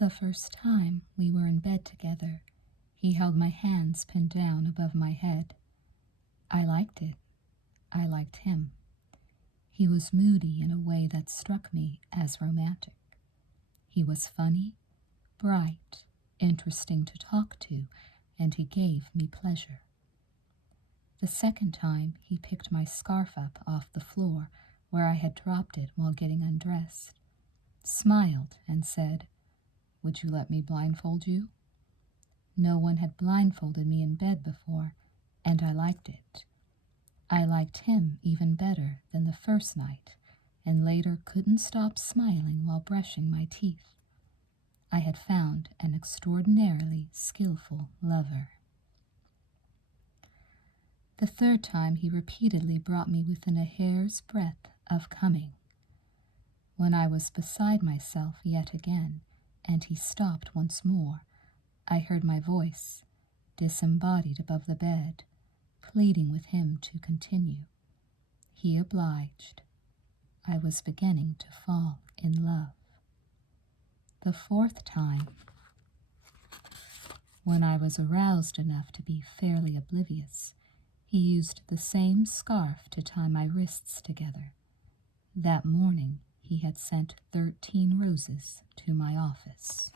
The first time we were in bed together, he held my hands pinned down above my head. I liked it. I liked him. He was moody in a way that struck me as romantic. He was funny, bright, interesting to talk to, and he gave me pleasure. The second time, he picked my scarf up off the floor where I had dropped it while getting undressed, smiled, and said, "Would you let me blindfold you?" No one had blindfolded me in bed before, and I liked it. I liked him even better than the first night, and later couldn't stop smiling while brushing my teeth. I had found an extraordinarily skillful lover. The third time he repeatedly brought me within a hair's breadth of coming. When I was beside myself yet again, and he stopped once more, I heard my voice, disembodied above the bed, pleading with him to continue. He obliged. I was beginning to fall in love. The fourth time, when I was aroused enough to be fairly oblivious, he used the same scarf to tie my wrists together. That morning, he had sent 13 roses to my office.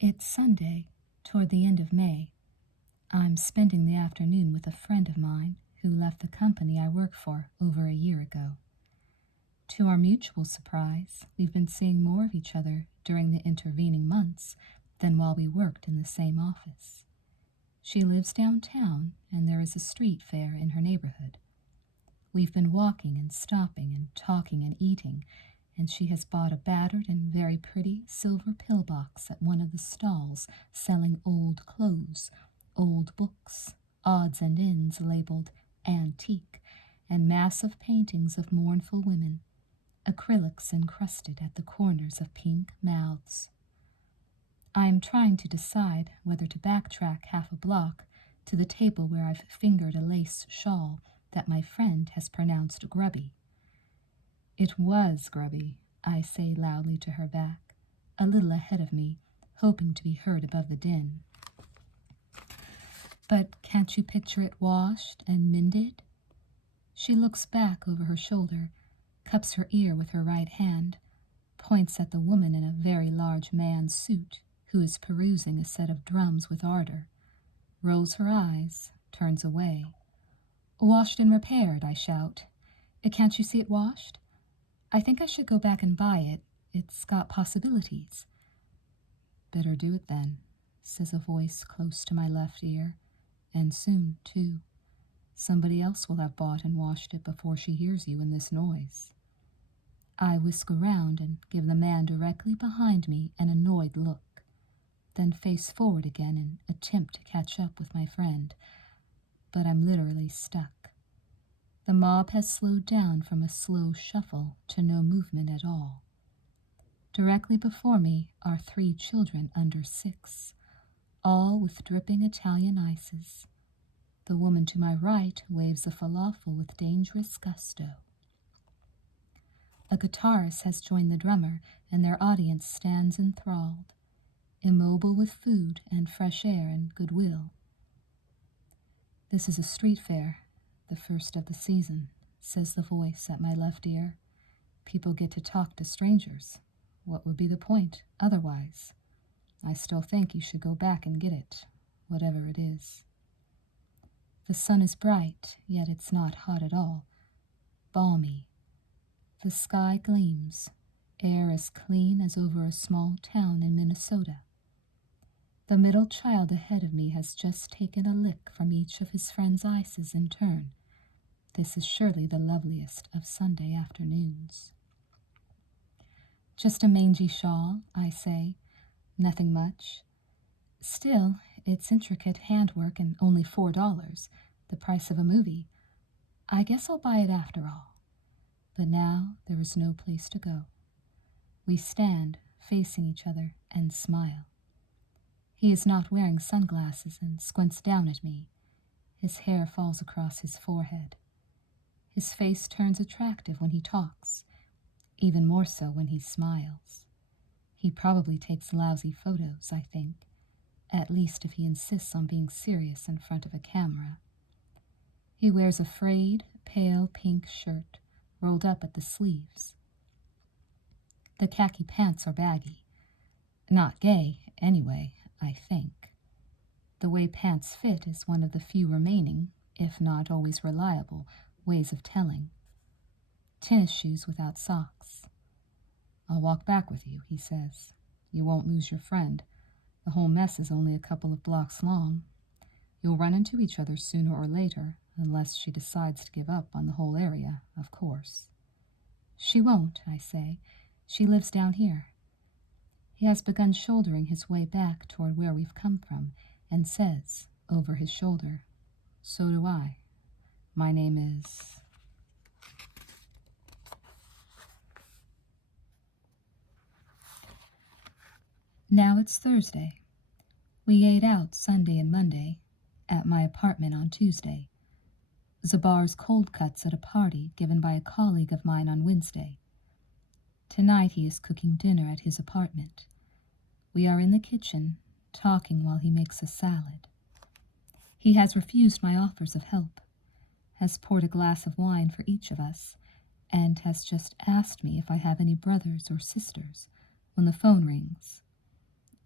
It's Sunday, toward the end of May. I'm spending the afternoon with a friend of mine who left the company I work for over a year ago. To our mutual surprise, we've been seeing more of each other during the intervening months than while we worked in the same office. She lives downtown, and there is a street fair in her neighborhood. We've been walking and stopping and talking and eating, and she has bought a battered and very pretty silver pillbox at one of the stalls selling old clothes, old books, odds and ends labeled antique, and massive paintings of mournful women, acrylics encrusted at the corners of pink mouths. I am trying to decide whether to backtrack half a block to the table where I've fingered a lace shawl that my friend has pronounced grubby. It was grubby, I say loudly to her back, a little ahead of me, hoping to be heard above the din. But can't you picture it washed and mended? She looks back over her shoulder, cups her ear with her right hand, points at the woman in a very large man's suit who is perusing a set of drums with ardor, rolls her eyes, turns away. "Washed and repaired," I shout. "Can't you see it washed? I think I should go back and buy it. It's got possibilities." "Better do it then," says a voice close to my left ear, and soon, too. Somebody else will have bought and washed it before she hears you in this noise. I whisk around and give the man directly behind me an annoyed look, then face forward again and attempt to catch up with my friend. But I'm literally stuck. The mob has slowed down from a slow shuffle to no movement at all. Directly before me are 3 children under 6, all with dripping Italian ices. The woman to my right waves a falafel with dangerous gusto. A guitarist has joined the drummer, and their audience stands enthralled, immobile with food and fresh air and goodwill. "This is a street fair, the first of the season," says the voice at my left ear. "People get to talk to strangers. What would be the point otherwise? I still think you should go back and get it, whatever it is." The sun is bright, yet it's not hot at all. Balmy. The sky gleams, air as clean as over a small town in Minnesota. The middle child ahead of me has just taken a lick from each of his friend's ices in turn. This is surely the loveliest of Sunday afternoons. "Just a mangy shawl," I say. "Nothing much. Still, it's intricate handwork and only $4, the price of a movie. I guess I'll buy it after all." But now there is no place to go. We stand, facing each other, and smile. He is not wearing sunglasses and squints down at me. His hair falls across his forehead. His face turns attractive when he talks. even more so when he smiles. He probably takes lousy photos, I think, at least if he insists on being serious in front of a camera. He wears a frayed, pale pink shirt, rolled up at the sleeves. The khaki pants are baggy. Not gay, anyway, I think. The way pants fit is one of the few remaining, if not always reliable, ways of telling. Tennis shoes without socks. "I'll walk back with you," he says. "You won't lose your friend. The whole mess is only a couple of blocks long. You'll run into each other sooner or later, unless she decides to give up on the whole area, of course." "She won't," I say. "She lives down here." He has begun shouldering his way back toward where we've come from, and says, over his shoulder, "So do I. My name is..." Now it's Thursday. We ate out Sunday and Monday, at my apartment on Tuesday. Zabar's cold cuts at a party given by a colleague of mine on Wednesday. Tonight he is cooking dinner at his apartment. We are in the kitchen, talking while he makes a salad. He has refused my offers of help, has poured a glass of wine for each of us, and has just asked me if I have any brothers or sisters when the phone rings.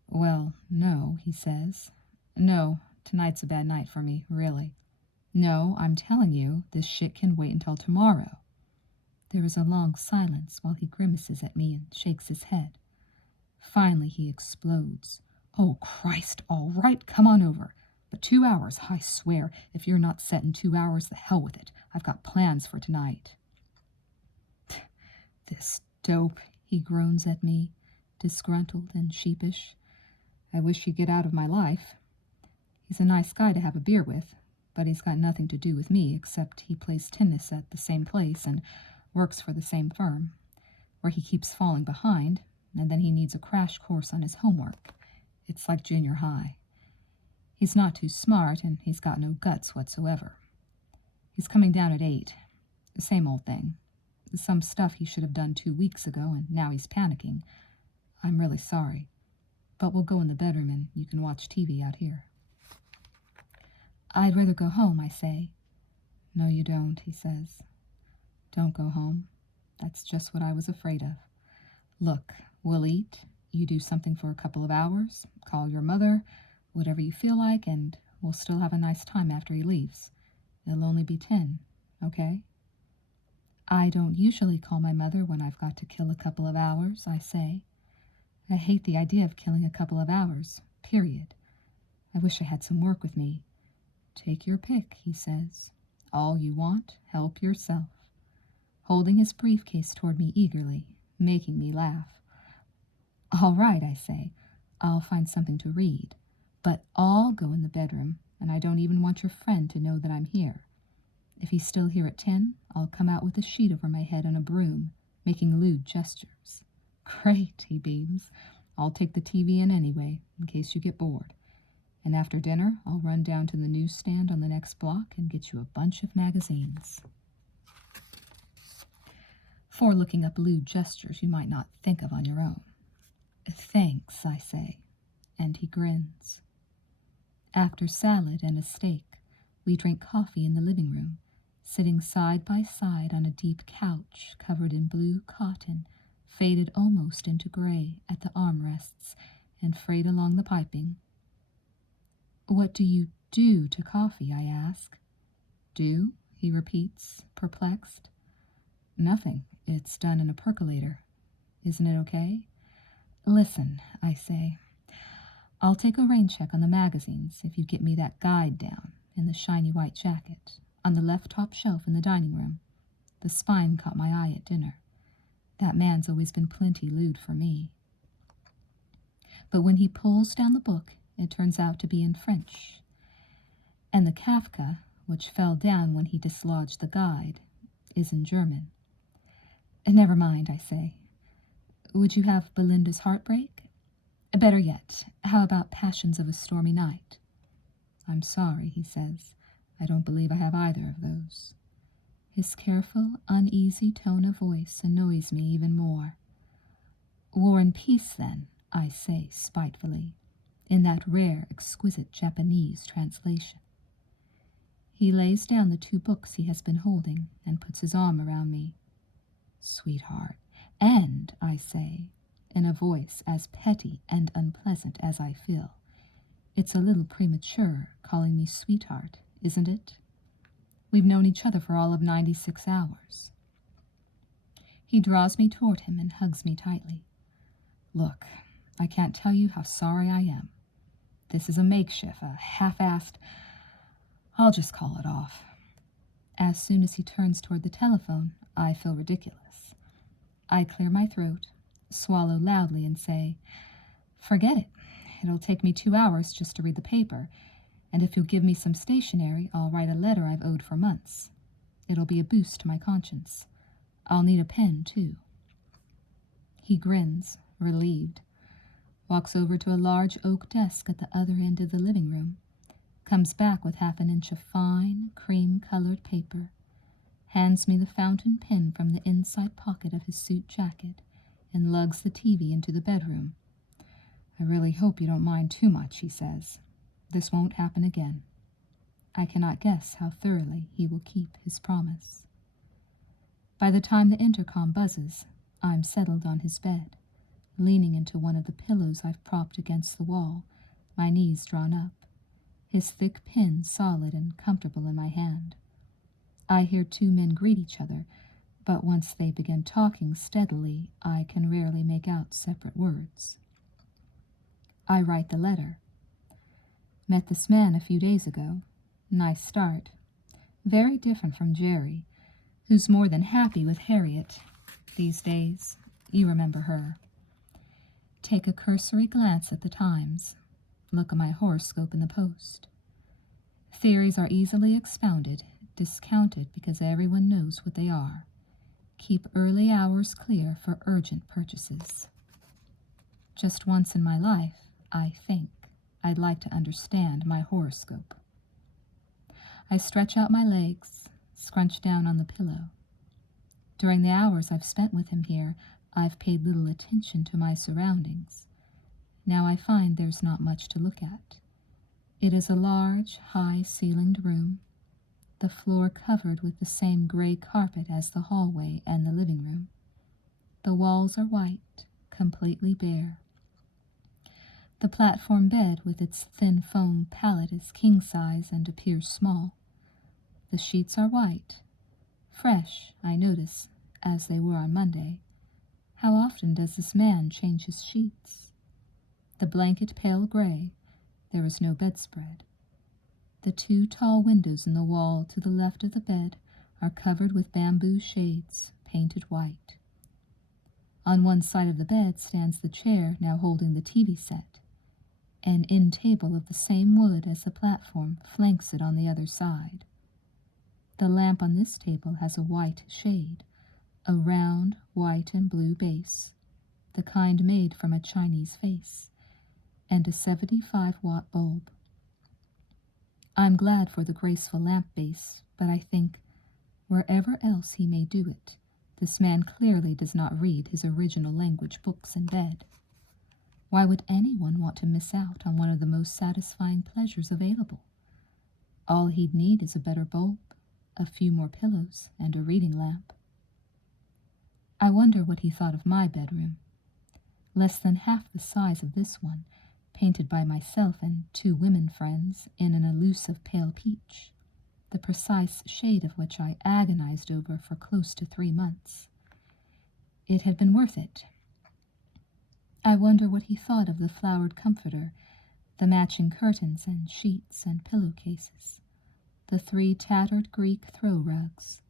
"Well, no," he says. "No, tonight's a bad night for me, really. No, I'm telling you, this shit can wait until tomorrow." There is a long silence while he grimaces at me and shakes his head. Finally he explodes. "Oh, Christ, all right, come on over. But 2 hours, I swear. If you're not set in 2 hours, the hell with it. I've got plans for tonight." "This dope," he groans at me, disgruntled and sheepish. "I wish he'd get out of my life. He's a nice guy to have a beer with, but he's got nothing to do with me except he plays tennis at the same place and works for the same firm, where he keeps falling behind, and then he needs a crash course on his homework. It's like junior high. He's not too smart, and he's got no guts whatsoever. He's coming down at 8. The same old thing. Some stuff he should have done 2 weeks ago, and now he's panicking. I'm really sorry. But we'll go in the bedroom and you can watch TV out here." "I'd rather go home," I say. "No, you don't," he says. "Don't go home. That's just what I was afraid of. Look, we'll eat, you do something for a couple of hours, call your mother, whatever you feel like, and we'll still have a nice time after he leaves. It'll only be 10, okay?" "I don't usually call my mother when I've got to kill a couple of hours," I say. I hate the idea of killing a couple of hours, period. I wish I had some work with me. "Take your pick," he says. "All you want, help yourself," holding his briefcase toward me eagerly, making me laugh. "All right," I say. "I'll find something to read. But I'll go in the bedroom, and I don't even want your friend to know that I'm here. If he's still here at 10, I'll come out with a sheet over my head and a broom, making lewd gestures." "Great," he beams. "I'll take the TV in anyway, in case you get bored. And after dinner, I'll run down to the newsstand on the next block and get you a bunch of magazines." For looking up lewd gestures you might not think of on your own. "Thanks," I say, and he grins. After salad and a steak, we drink coffee in the living room, sitting side by side on a deep couch covered in blue cotton, faded almost into gray at the armrests and frayed along the piping. "What do you do to coffee?" I ask. "Do?" he repeats, perplexed. "Nothing. It's done in a percolator. Isn't it okay?" "Listen," I say. "I'll take a rain check on the magazines if you get me that guide down in the shiny white jacket on the left top shelf in the dining room. The spine caught my eye at dinner. That man's always been plenty lewd for me." But when he pulls down the book, it turns out to be in French. And the Kafka, which fell down when he dislodged the guide, is in German. "Never mind," I say. "Would you have Belinda's Heartbreak? Better yet, how about Passions of a Stormy Night?" "I'm sorry," he says. "I don't believe I have either of those." His careful, uneasy tone of voice annoys me even more. War and Peace, then, I say spitefully, in that rare, exquisite Japanese translation. He lays down the 2 books he has been holding and puts his arm around me. Sweetheart, and, I say, in a voice as petty and unpleasant as I feel, it's a little premature calling me sweetheart, isn't it? We've known each other for all of 96 hours. He draws me toward him and hugs me tightly. Look, I can't tell you how sorry I am. This is a makeshift, a half-assed... I'll just call it off. As soon as he turns toward the telephone, I feel ridiculous. I clear my throat, swallow loudly, and say, Forget it. It'll take me 2 hours just to read the paper, and if you'll give me some stationery, I'll write a letter I've owed for months. It'll be a boost to my conscience. I'll need a pen, too. He grins, relieved, walks over to a large oak desk at the other end of the living room, comes back with half an inch of fine, cream-colored paper, hands me the fountain pen from the inside pocket of his suit jacket, and lugs the TV into the bedroom. I really hope you don't mind too much, he says. This won't happen again. I cannot guess how thoroughly he will keep his promise. By the time the intercom buzzes, I'm settled on his bed, leaning into one of the pillows I've propped against the wall, my knees drawn up, his thick pen solid and comfortable in my hand. I hear 2 men greet each other, but once they begin talking steadily, I can rarely make out separate words. I write the letter. Met this man a few days ago. Nice start. Very different from Jerry, who's more than happy with Harriet these days. You remember her. Take a cursory glance at the Times. Look at my horoscope in the Post. Theories are easily expounded, discounted because everyone knows what they are. Keep early hours clear for urgent purchases. Just once in my life, I think, I'd like to understand my horoscope. I stretch out my legs, scrunch down on the pillow. During the hours I've spent with him here, I've paid little attention to my surroundings. Now I find there's not much to look at. It is a large, high-ceilinged room, the floor covered with the same gray carpet as the hallway and the living room. The walls are white, completely bare. The platform bed with its thin foam pallet is king-size and appears small. The sheets are white, fresh, I notice, as they were on Monday. How often does this man change his sheets? The blanket pale gray. There is no bedspread. The 2 tall windows in the wall to the left of the bed are covered with bamboo shades, painted white. On one side of the bed stands the chair now holding the TV set. An end table of the same wood as the platform flanks it on the other side. The lamp on this table has a white shade, a round white and blue base, the kind made from a Chinese face, and a 75-watt bulb. I'm glad for the graceful lamp base, but I think, wherever else he may do it, this man clearly does not read his original language books in bed. Why would anyone want to miss out on one of the most satisfying pleasures available? All he'd need is a better bulb, a few more pillows, and a reading lamp. I wonder what he thought of my bedroom. Less than half the size of this one, painted by myself and 2 women friends in an elusive pale peach, the precise shade of which I agonized over for close to 3 months. It had been worth it. I wonder what he thought of the flowered comforter, the matching curtains and sheets and pillowcases, the 3 tattered Greek throw rugs,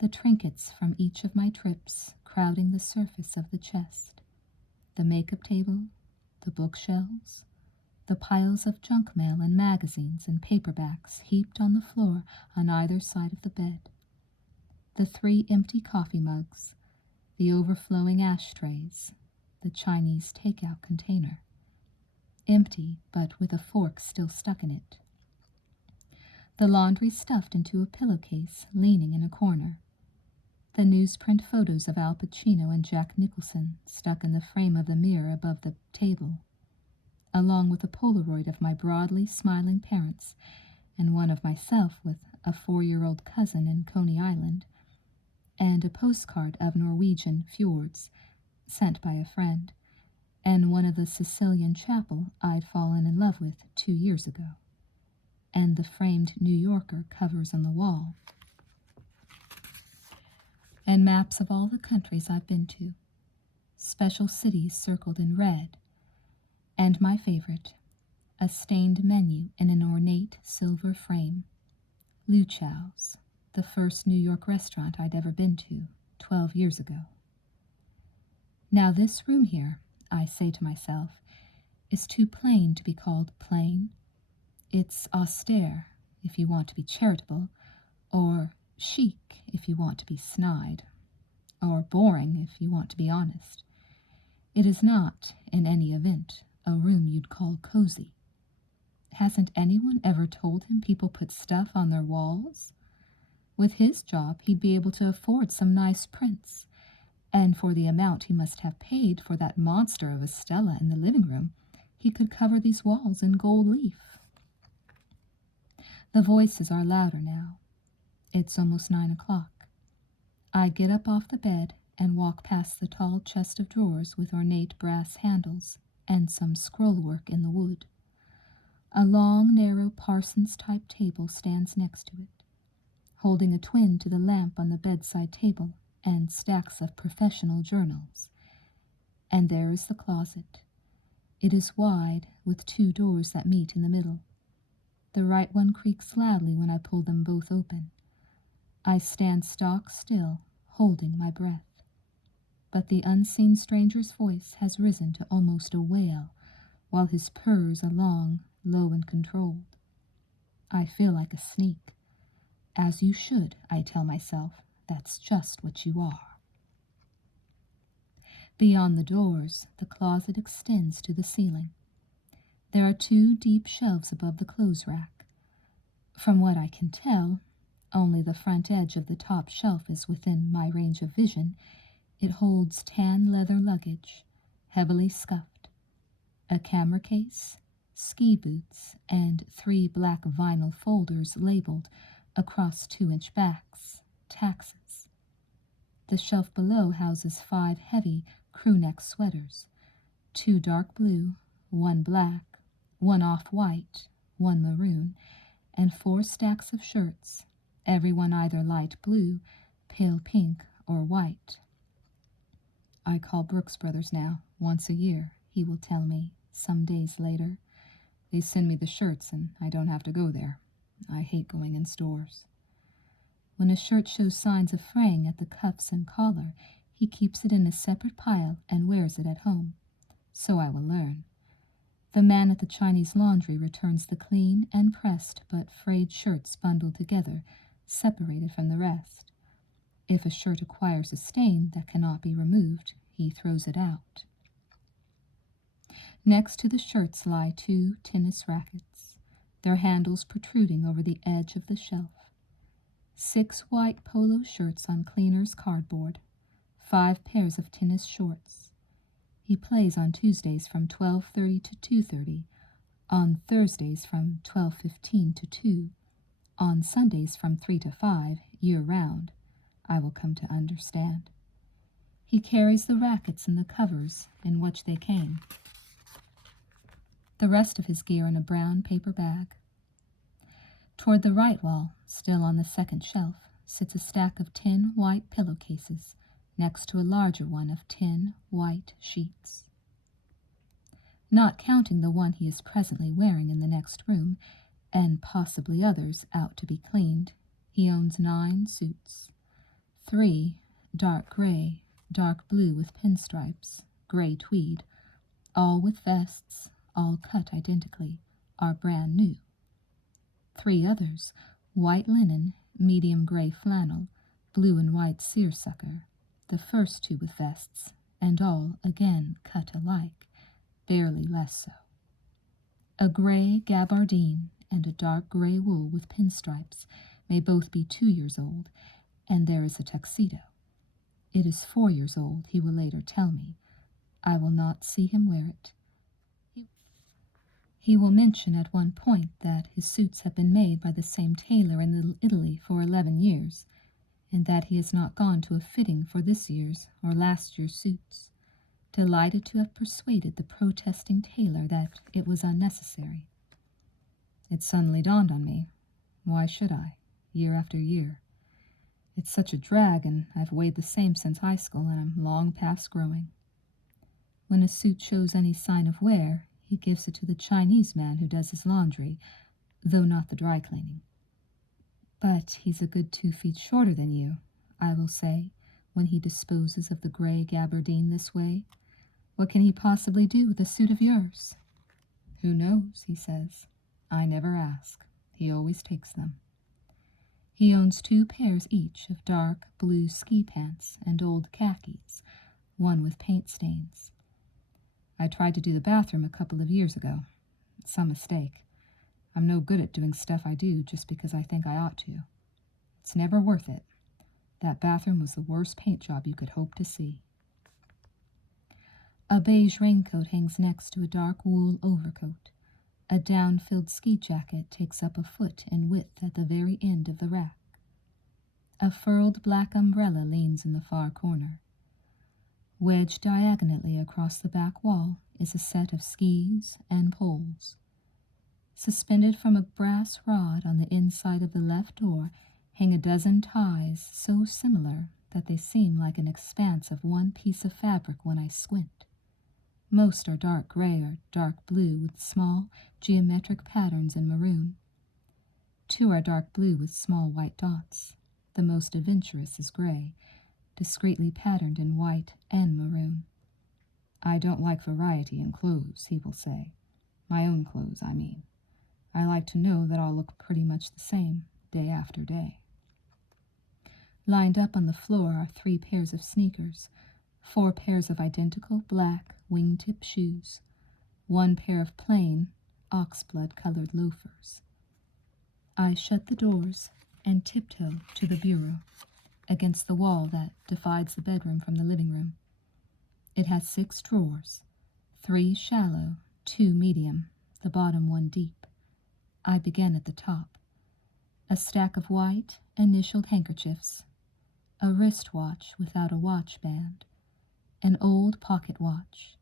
the trinkets from each of my trips crowding the surface of the chest, the makeup table, the bookshelves, the piles of junk mail and magazines and paperbacks heaped on the floor on either side of the bed, the 3 empty coffee mugs, the overflowing ashtrays, the Chinese takeout container, empty but with a fork still stuck in it, the laundry stuffed into a pillowcase leaning in a corner, the newsprint photos of Al Pacino and Jack Nicholson stuck in the frame of the mirror above the table, along with a Polaroid of my broadly smiling parents and one of myself with a 4-year-old cousin in Coney Island, and a postcard of Norwegian fjords sent by a friend, and one of the Sicilian chapel I'd fallen in love with 2 years ago, and the framed New Yorker covers on the wall, and maps of all the countries I've been to, special cities circled in red, and my favorite, a stained menu in an ornate silver frame, Luchow's, the first New York restaurant I'd ever been to 12 years ago. Now this room here, I say to myself, is too plain to be called plain. It's austere, if you want to be charitable, or chic, if you want to be snide, or boring, if you want to be honest. It is not, in any event, a room you'd call cozy. Hasn't anyone ever told him people put stuff on their walls? With his job, he'd be able to afford some nice prints, and for the amount he must have paid for that monster of a Stella in the living room, he could cover these walls in gold leaf. The voices are louder now. It's almost 9 o'clock. I get up off the bed and walk past the tall chest of drawers with ornate brass handles and some scrollwork in the wood. A long, narrow Parsons-type table stands next to it, holding a twin to the lamp on the bedside table and stacks of professional journals. And there is the closet. It is wide, with 2 doors that meet in the middle. The right one creaks loudly when I pull them both open. I stand stock still, holding my breath. But the unseen stranger's voice has risen to almost a wail, while his purrs are long, low and controlled. I feel like a sneak. As you should, I tell myself. That's just what you are. Beyond the doors, the closet extends to the ceiling. There are 2 deep shelves above the clothes rack. From what I can tell, only the front edge of the top shelf is within my range of vision. It holds tan leather luggage, heavily scuffed, a camera case, ski boots, and 3 black vinyl folders labeled across 2-inch backs, taxes. The shelf below houses 5 heavy crew-neck sweaters, 2 dark blue, 1 black, 1 off-white, 1 maroon, and 4 stacks of shirts, every one either light blue, pale pink, or white. I call Brooks Brothers now, once a year, he will tell me, some days later. They send me the shirts and I don't have to go there. I hate going in stores. When a shirt shows signs of fraying at the cuffs and collar, he keeps it in a separate pile and wears it at home. So I will learn. The man at the Chinese laundry returns the clean and pressed but frayed shirts bundled together, separated from the rest. If a shirt acquires a stain that cannot be removed, he throws it out. Next to the shirts lie 2 tennis rackets, their handles protruding over the edge of the shelf. 6 white polo shirts on cleaner's cardboard, 5 pairs of tennis shorts. He plays on Tuesdays from 12:30 to 2:30, on Thursdays from 12:15 to 2, on Sundays from 3 to 5, year-round, I will come to understand. He carries the rackets and the covers in which they came, the rest of his gear in a brown paper bag. Toward the right wall, still on the second shelf, sits a stack of 10 white pillowcases next to a larger one of 10 white sheets. Not counting the one he is presently wearing in the next room, and possibly others out to be cleaned, he owns 9 suits. 3, dark gray, dark blue with pinstripes, gray tweed, all with vests, all cut identically, are brand new. 3 others, white linen, medium gray flannel, blue and white seersucker, the first 2 with vests, and all again cut alike, barely less so. A gray gabardine and a dark gray wool with pinstripes may both be 2 years old, and there is a tuxedo. It is 4 years old, he will later tell me. I will not see him wear it. He will mention at one point that his suits have been made by the same tailor in Italy for 11 years, and that he has not gone to a fitting for this year's or last year's suits, delighted to have persuaded the protesting tailor that it was unnecessary. It suddenly dawned on me. Why should I, year after year? It's such a drag, and I've weighed the same since high school, and I'm long past growing. When a suit shows any sign of wear, he gives it to the Chinese man who does his laundry, though not the dry cleaning. But he's a good 2 feet shorter than you, I will say, when he disposes of the gray gabardine this way. What can he possibly do with a suit of yours? Who knows, he says. I never ask. He always takes them. He owns 2 pairs each of dark blue ski pants and old khakis, one with paint stains. I tried to do the bathroom a couple of years ago. Some mistake. I'm no good at doing stuff I do just because I think I ought to. It's never worth it. That bathroom was the worst paint job you could hope to see. A beige raincoat hangs next to a dark wool overcoat. A down-filled ski jacket takes up a foot in width at the very end of the rack. A furled black umbrella leans in the far corner. Wedged diagonally across the back wall is a set of skis and poles. Suspended from a brass rod on the inside of the left door hang a dozen ties so similar that they seem like an expanse of one piece of fabric when I squint. Most are dark gray or dark blue with small geometric patterns in maroon. 2 are dark blue with small white dots. The most adventurous is gray, discreetly patterned in white and maroon. I don't like variety in clothes, he will say. My own clothes, I mean. I like to know that I'll look pretty much the same, day after day. Lined up on the floor are 3 pairs of sneakers, 4 pairs of identical black wingtip shoes, 1 pair of plain, oxblood-colored loafers. I shut the doors and tiptoe to the bureau, against the wall that divides the bedroom from the living room. It has 6 drawers, 3 shallow, 2 medium, the bottom one deep. I begin at the top. A stack of white, initialed handkerchiefs, a wristwatch without a watch band, an old pocket watch,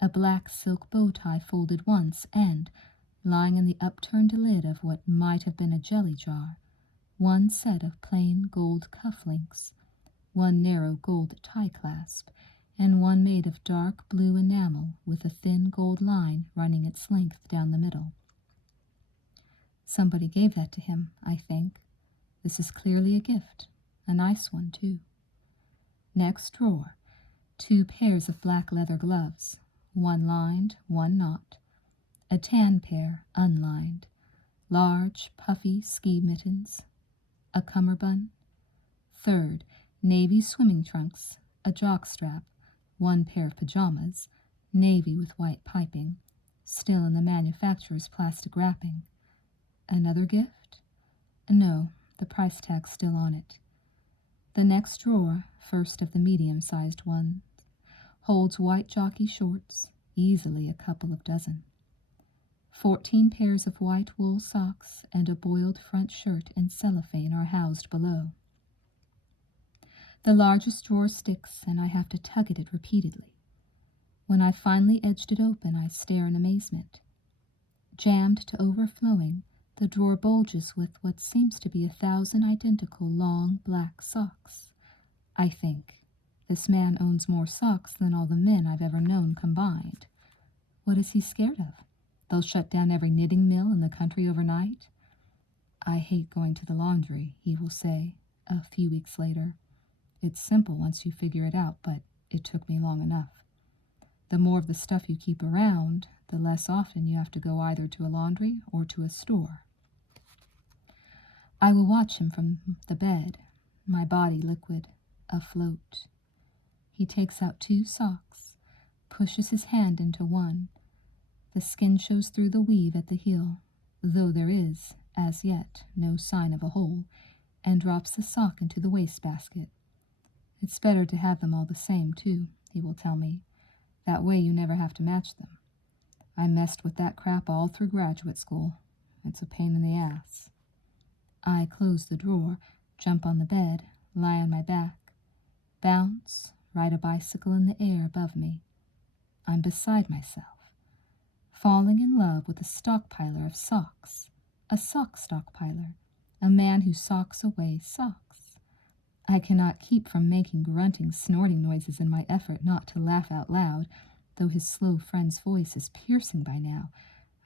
a black silk bow tie folded once, and, lying in the upturned lid of what might have been a jelly jar, 1 set of plain gold cufflinks, 1 narrow gold tie clasp, and 1 made of dark blue enamel with a thin gold line running its length down the middle. Somebody gave that to him, I think. This is clearly a gift, a nice one, too. Next drawer, 2 pairs of black leather gloves, 1 lined, 1 not, a tan pair unlined, large, puffy ski mittens, a cummerbund. Third, navy swimming trunks, a jockstrap, 1 pair of pajamas, navy with white piping, still in the manufacturer's plastic wrapping. Another gift? No, the price tag's still on it. The next drawer, first of the medium-sized ones, holds white jockey shorts, easily a couple of dozen. 14 pairs of white wool socks and a boiled front shirt in cellophane are housed below. The largest drawer sticks, and I have to tug at it repeatedly. When I finally edged it open, I stare in amazement. Jammed to overflowing, the drawer bulges with what seems to be 1,000 identical long black socks. I think, this man owns more socks than all the men I've ever known combined. What is he scared of? They'll shut down every knitting mill in the country overnight? I hate going to the laundry, he will say, a few weeks later. It's simple once you figure it out, but it took me long enough. The more of the stuff you keep around, the less often you have to go either to a laundry or to a store. I will watch him from the bed, my body liquid, afloat. He takes out 2 socks, pushes his hand into one. The skin shows through the weave at the heel. though there is, as yet, no sign of a hole, and drops the sock into the wastebasket. It's better to have them all the same, too, he will tell me. That way you never have to match them. I messed with that crap all through graduate school. It's a pain in the ass. I close the drawer, jump on the bed, lie on my back, bounce, ride a bicycle in the air above me. I'm beside myself, falling in love with a stockpiler of socks, a sock stockpiler, a man who socks away socks. I cannot keep from making grunting, snorting noises in my effort not to laugh out loud, though his slow friend's voice is piercing by now.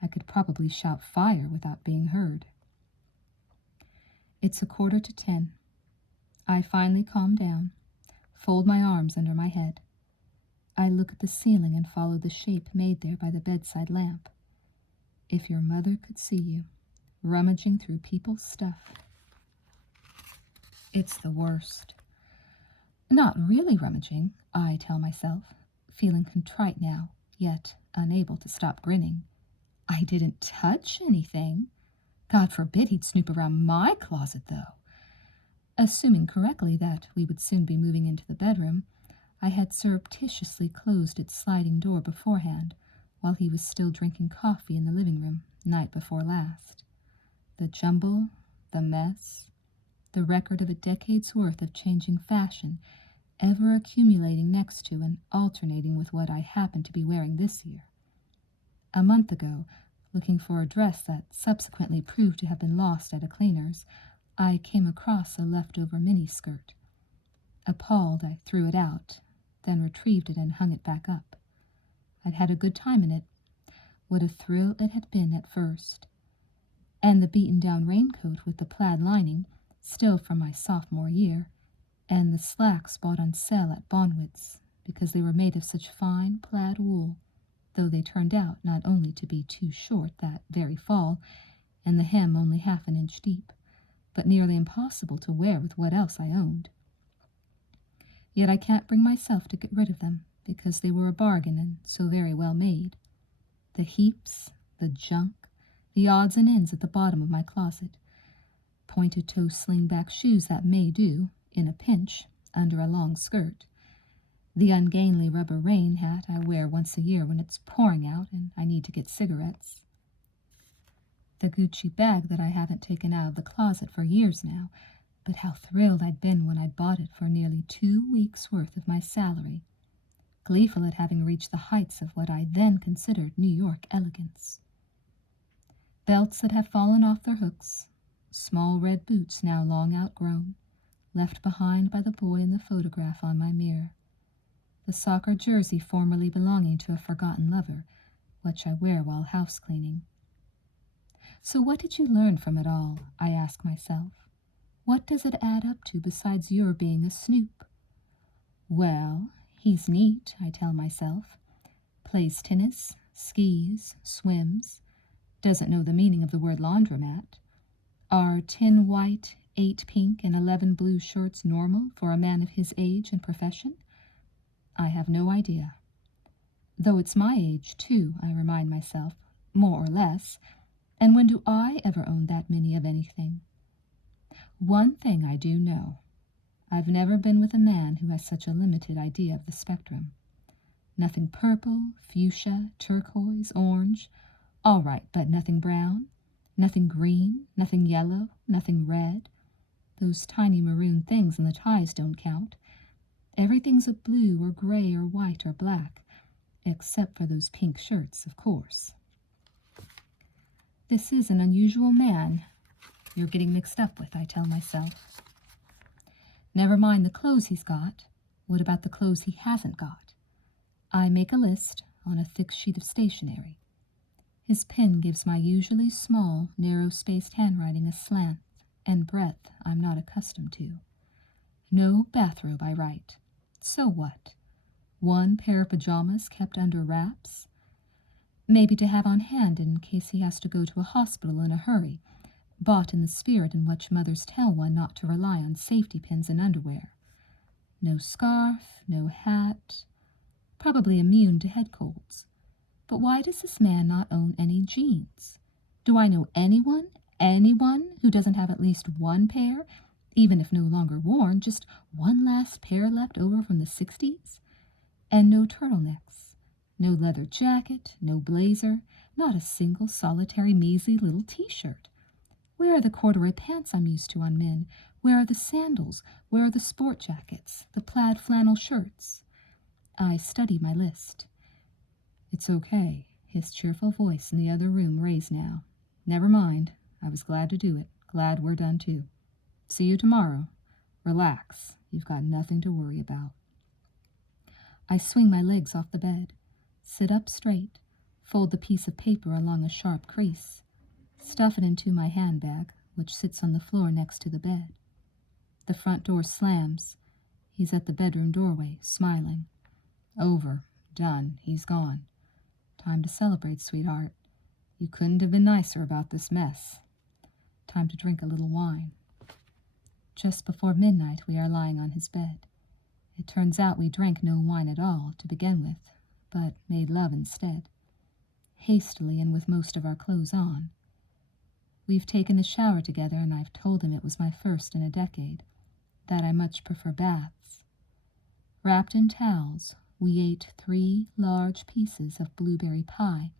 I could probably shout fire without being heard. It's 10:15. I finally calm down, fold my arms under my head. I look at the ceiling and follow the shape made there by the bedside lamp. If your mother could see you, rummaging through people's stuff. It's the worst. Not really rummaging, I tell myself, feeling contrite now, yet unable to stop grinning. I didn't touch anything. God forbid he'd snoop around my closet, though. Assuming correctly that we would soon be moving into the bedroom, I had surreptitiously closed its sliding door beforehand, while he was still drinking coffee in the living room, night before last. The jumble, the mess, the record of a decade's worth of changing fashion, ever accumulating next to and alternating with what I happened to be wearing this year. A month ago, looking for a dress that subsequently proved to have been lost at a cleaner's, I came across a leftover miniskirt. Appalled, I threw it out, then retrieved it and hung it back up. I'd had a good time in it. What a thrill it had been at first. And the beaten-down raincoat with the plaid lining, still from my sophomore year, and the slacks bought on sale at Bonwit's, because they were made of such fine plaid wool, though they turned out not only to be too short that very fall, and the hem only half an inch deep, but nearly impossible to wear with what else I owned. Yet I can't bring myself to get rid of them, because they were a bargain and so very well made. The heaps, the junk, the odds and ends at the bottom of my closet. Pointed-toe sling-back shoes that may do, in a pinch, under a long skirt. The ungainly rubber rain hat I wear once a year when it's pouring out and I need to get cigarettes. The Gucci bag that I haven't taken out of the closet for years now, but how thrilled I'd been when I'd bought it for nearly 2 weeks' worth of my salary, gleeful at having reached the heights of what I then considered New York elegance. Belts that have fallen off their hooks, small red boots now long outgrown, left behind by the boy in the photograph on my mirror. The soccer jersey formerly belonging to a forgotten lover, which I wear while house cleaning. So what did you learn from it all, I ask myself? What does it add up to besides your being a snoop? Well, he's neat, I tell myself. Plays tennis, skis, swims, doesn't know the meaning of the word laundromat. Are 10 white, 8 pink, and 11 blue shirts normal for a man of his age and profession? I have no idea. Though it's my age, too, I remind myself, more or less, and when do I ever own that many of anything? One thing I do know. I've never been with a man who has such a limited idea of the spectrum. Nothing purple, fuchsia, turquoise, orange. All right, but nothing brown, nothing green, nothing yellow, nothing red. Those tiny maroon things in the ties don't count. Everything's a blue or gray or white or black, except for those pink shirts, of course. This is an unusual man you're getting mixed up with, I tell myself. Never mind the clothes he's got. What about the clothes he hasn't got? I make a list on a thick sheet of stationery. His pen gives my usually small, narrow-spaced handwriting a slant and breadth I'm not accustomed to. No bathrobe, I write. So what? 1 pair of pajamas kept under wraps? Maybe to have on hand in case he has to go to a hospital in a hurry, bought in the spirit in which mothers tell one not to rely on safety pins and underwear. No scarf, no hat, probably immune to head colds. But why does this man not own any jeans? Do I know anyone who doesn't have at least one pair, even if no longer worn, just one last pair left over from the 60s? And no turtlenecks, no leather jacket, no blazer, not a single solitary measly little t-shirt. Where are the corduroy pants I'm used to on men? Where are the sandals? Where are the sport jackets, the plaid flannel shirts? I study my list. It's okay, his cheerful voice in the other room raised now. Never mind. I was glad to do it. Glad we're done too. See you tomorrow. Relax. You've got nothing to worry about. I swing my legs off the bed, sit up straight, fold the piece of paper along a sharp crease, stuff it into my handbag, which sits on the floor next to the bed. The front door slams. He's at the bedroom doorway, smiling. Over. Done. He's gone. Time to celebrate, sweetheart. You couldn't have been nicer about this mess. Time to drink a little wine. Just before midnight, we are lying on his bed. It turns out we drank no wine at all to begin with, but made love instead, hastily and with most of our clothes on. We've taken a shower together, and I've told him it was my first in a decade, that I much prefer baths. Wrapped in towels, we ate 3 large pieces of blueberry pie,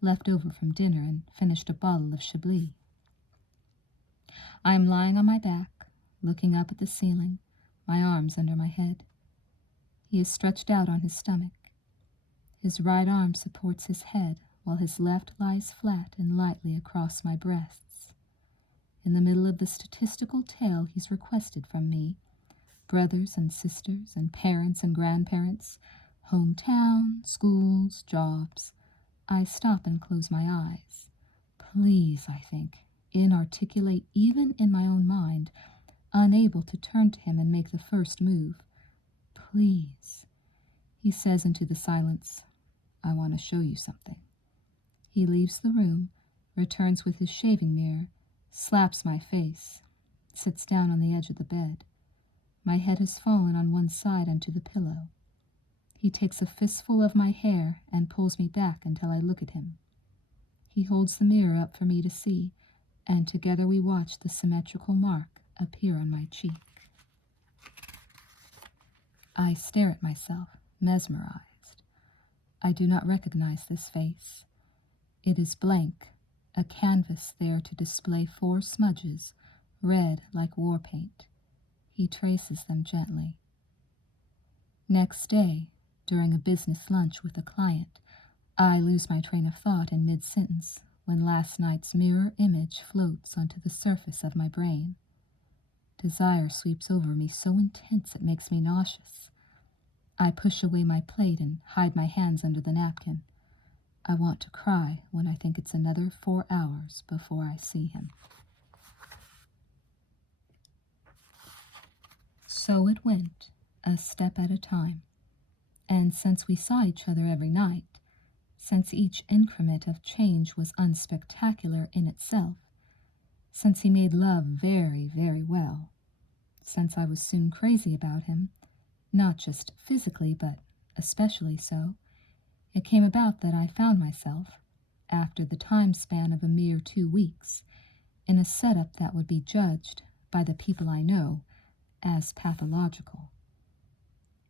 left over from dinner, and finished a bottle of Chablis. I am lying on my back, looking up at the ceiling, my arms under my head. He is stretched out on his stomach. His right arm supports his head, while his left lies flat and lightly across my breasts. In the middle of the statistical tale he's requested from me, brothers and sisters and parents and grandparents, hometown, schools, jobs, I stop and close my eyes. Please, I think, inarticulate even in my own mind, unable to turn to him and make the first move. Please, he says into the silence, I want to show you something. He leaves the room, returns with his shaving mirror, slaps my face, sits down on the edge of the bed. My head has fallen on one side onto the pillow. He takes a fistful of my hair and pulls me back until I look at him. He holds the mirror up for me to see, and together we watch the symmetrical mark appear on my cheek. I stare at myself, mesmerized. I do not recognize this face. It is blank, a canvas there to display 4 smudges, red like war paint. He traces them gently. Next day, during a business lunch with a client, I lose my train of thought in mid-sentence when last night's mirror image floats onto the surface of my brain. Desire sweeps over me so intense it makes me nauseous. I push away my plate and hide my hands under the napkin. I want to cry when I think it's another 4 hours before I see him. So it went, a step at a time. And since we saw each other every night, since each increment of change was unspectacular in itself, since he made love very, very well, since I was soon crazy about him, not just physically, but especially so, it came about that I found myself, after the time span of a mere 2 weeks, in a setup that would be judged, by the people I know, as pathological.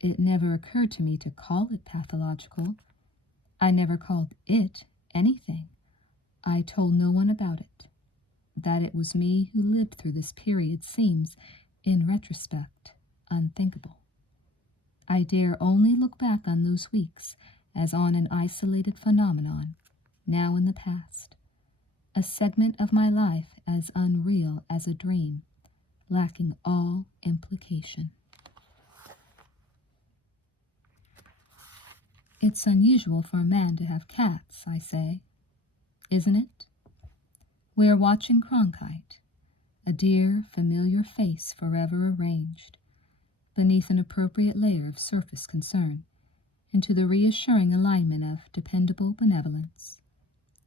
It never occurred to me to call it pathological. I never called it anything. I told no one about it. That it was me who lived through this period seems, in retrospect, unthinkable. I dare only look back on those weeks as on an isolated phenomenon, now in the past, a segment of my life as unreal as a dream, lacking all implication. It's unusual for a man to have cats, I say, isn't it? We are watching Cronkite, a dear, familiar face forever arranged, beneath an appropriate layer of surface concern, into the reassuring alignment of dependable benevolence.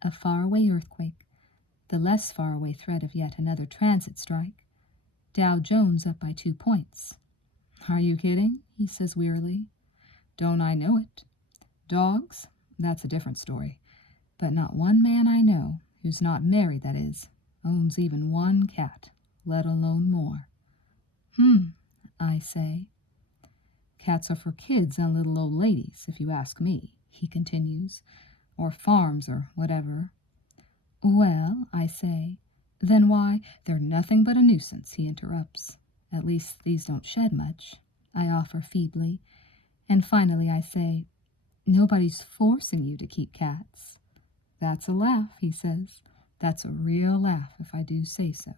A faraway earthquake, the less faraway threat of yet another transit strike, Dow Jones up by 2 points. Are you kidding? He says wearily. Don't I know it? Dogs? That's a different story. But not one man I know who's not married, that is, owns even one cat, let alone more. I say. Cats are for kids and little old ladies, if you ask me, he continues, or farms or whatever. Well, I say. Then why, they're nothing but a nuisance, he interrupts. At least these don't shed much, I offer feebly. And finally I say, nobody's forcing you to keep cats. That's a laugh, he says. That's a real laugh, if I do say so.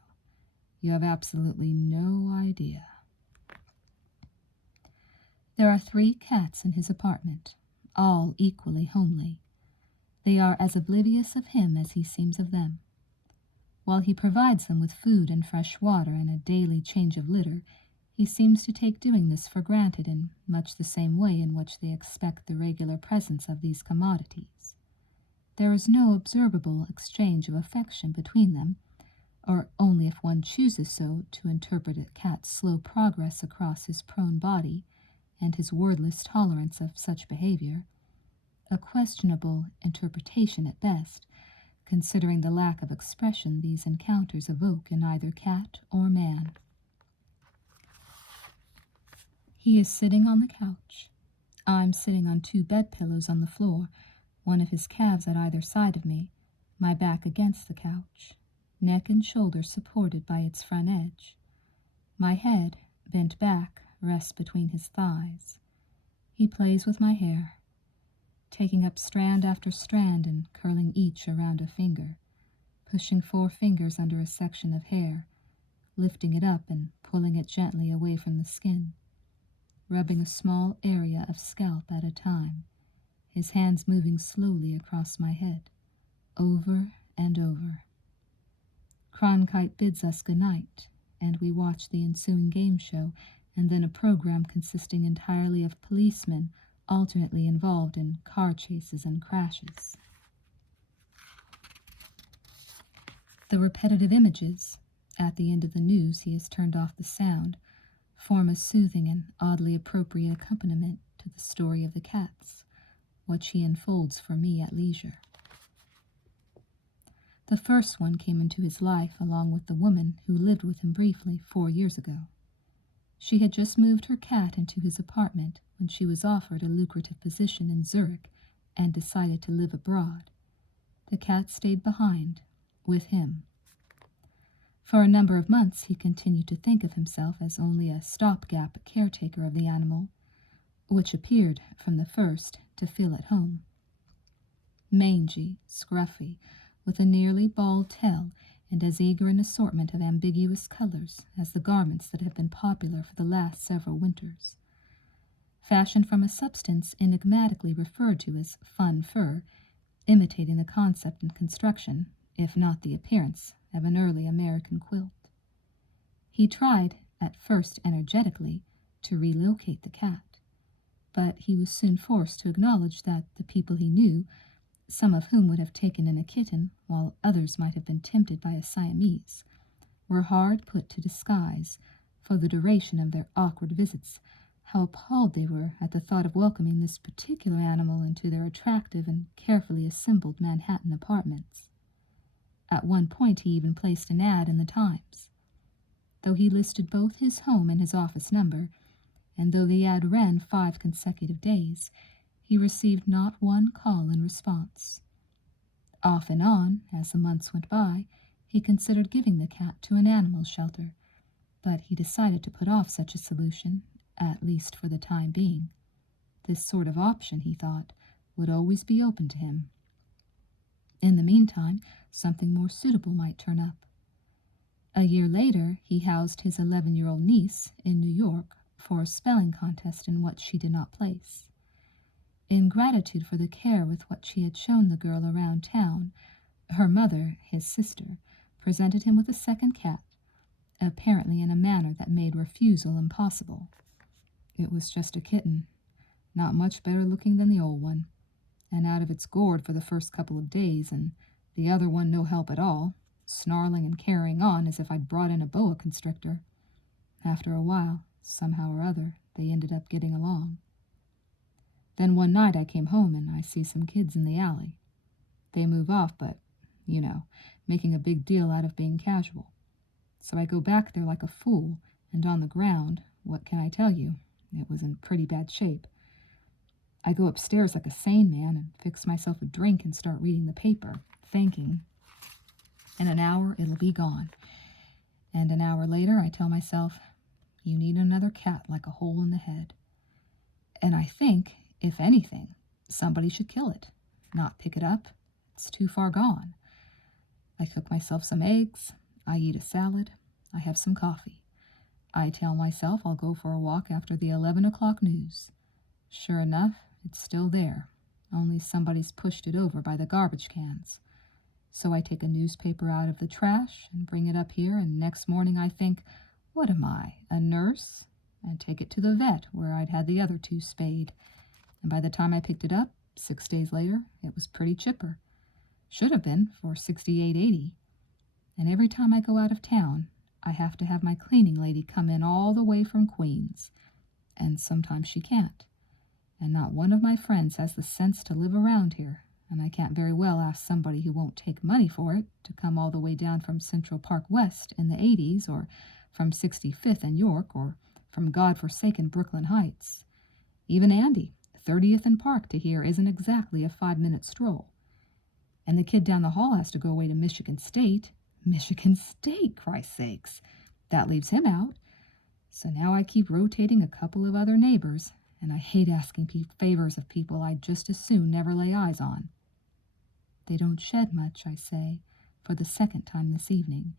You have absolutely no idea. There are 3 cats in his apartment, all equally homely. They are as oblivious of him as he seems of them. While he provides them with food and fresh water and a daily change of litter, he seems to take doing this for granted in much the same way in which they expect the regular presence of these commodities. There is no observable exchange of affection between them, or only if one chooses so to interpret a cat's slow progress across his prone body and his wordless tolerance of such behavior, a questionable interpretation at best, considering the lack of expression these encounters evoke in either cat or man. He is sitting on the couch. I'm sitting on 2 bed pillows on the floor, one of his calves at either side of me, my back against the couch, neck and shoulders supported by its front edge. My head, bent back, rests between his thighs. He plays with my hair, taking up strand after strand and curling each around a finger, pushing 4 fingers under a section of hair, lifting it up and pulling it gently away from the skin, rubbing a small area of scalp at a time, his hands moving slowly across my head, over and over. Cronkite bids us good night, and we watch the ensuing game show and then a program consisting entirely of policemen alternately involved in car chases and crashes. The repetitive images, at the end of the news he has turned off the sound, form a soothing and oddly appropriate accompaniment to the story of the cats, which he unfolds for me at leisure. The first one came into his life along with the woman who lived with him briefly 4 years ago. She had just moved her cat into his apartment when she was offered a lucrative position in Zurich and decided to live abroad. The cat stayed behind, with him. For a number of months he continued to think of himself as only a stopgap caretaker of the animal, which appeared, from the first, to feel at home. Mangy, scruffy, with a nearly bald tail, and as eager an assortment of ambiguous colors as the garments that have been popular for the last several winters. Fashioned from a substance enigmatically referred to as fun fur, imitating the concept and construction, if not the appearance, of an early American quilt. He tried, at first energetically, to relocate the cat, but he was soon forced to acknowledge that the people he knew, some of whom would have taken in a kitten, while others might have been tempted by a Siamese, were hard put to disguise, for the duration of their awkward visits, how appalled they were at the thought of welcoming this particular animal into their attractive and carefully assembled Manhattan apartments. At one point he even placed an ad in the Times. Though he listed both his home and his office number, and though the ad ran 5 consecutive days, he received not one call in response. Off and on, as the months went by, he considered giving the cat to an animal shelter, but he decided to put off such a solution, at least for the time being. This sort of option, he thought, would always be open to him. In the meantime, something more suitable might turn up. A year later, he housed his 11-year-old niece in New York for a spelling contest in which she did not place. In gratitude for the care with which she had shown the girl around town, her mother, his sister, presented him with a second cat, apparently in a manner that made refusal impossible. It was just a kitten, not much better looking than the old one, and out of its gourd for the first couple of days, and the other one no help at all, snarling and carrying on as if I'd brought in a boa constrictor. After a while, somehow or other, they ended up getting along. Then one night I came home and I see some kids in the alley. They move off, but making a big deal out of being casual. So I go back there like a fool, and on the ground, what can I tell you? It was in pretty bad shape. I go upstairs like a sane man and fix myself a drink and start reading the paper, thinking, in an hour it'll be gone. And an hour later I tell myself, you need another cat like a hole in the head. And I think, if anything, somebody should kill it, not pick it up. It's too far gone. I cook myself some eggs, I eat a salad, I have some coffee. I tell myself I'll go for a walk after the 11 o'clock news. Sure enough, it's still there, only somebody's pushed it over by the garbage cans. So I take a newspaper out of the trash and bring it up here, and next morning I think, what am I, a nurse? And take it to the vet where I'd had the other two spayed. And by the time I picked it up, 6 days later, it was pretty chipper. Should have been for $68.80. And every time I go out of town, I have to have my cleaning lady come in all the way from Queens. And sometimes she can't. And not one of my friends has the sense to live around here, and I can't very well ask somebody who won't take money for it to come all the way down from Central Park West in the 80's, or from 65th and York, or from God-forsaken Brooklyn Heights. Even Andy, 30th and Park to here isn't exactly a 5-minute stroll. And the kid down the hall has to go away to Michigan State. Michigan State, Christ's sakes. That leaves him out. So now I keep rotating a couple of other neighbors, and I hate asking favors of people I'd just as soon never lay eyes on. They don't shed much, I say, for the second time this evening,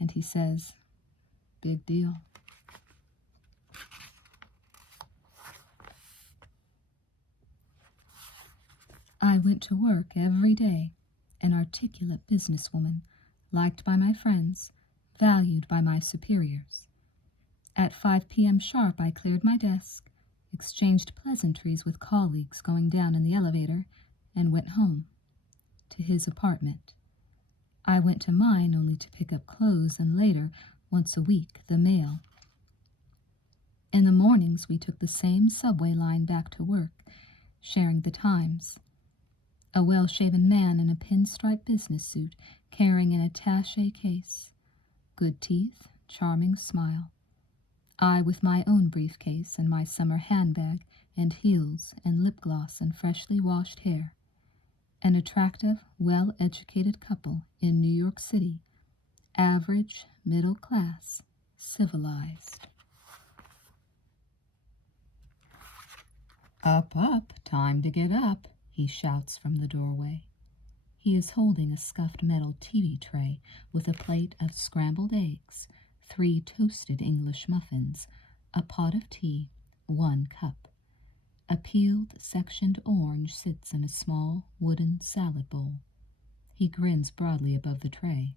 and he says, big deal. I went to work every day, an articulate businesswoman, liked by my friends, valued by my superiors. At 5 p.m. sharp I cleared my desk, exchanged pleasantries with colleagues going down in the elevator, and went home, to his apartment. I went to mine only to pick up clothes and later, once a week, the mail. In the mornings we took the same subway line back to work, sharing the times. A well-shaven man in a pinstripe business suit, carrying an attaché case. Good teeth, charming smile. I with my own briefcase and my summer handbag and heels and lip gloss and freshly washed hair. An attractive, well-educated couple in New York City. Average, middle class, civilized. Up, up, time to get up, he shouts from the doorway. He is holding a scuffed metal TV tray with a plate of scrambled eggs, 3 toasted English muffins, a pot of tea, 1 cup. A peeled, sectioned orange sits in a small, wooden salad bowl. He grins broadly above the tray.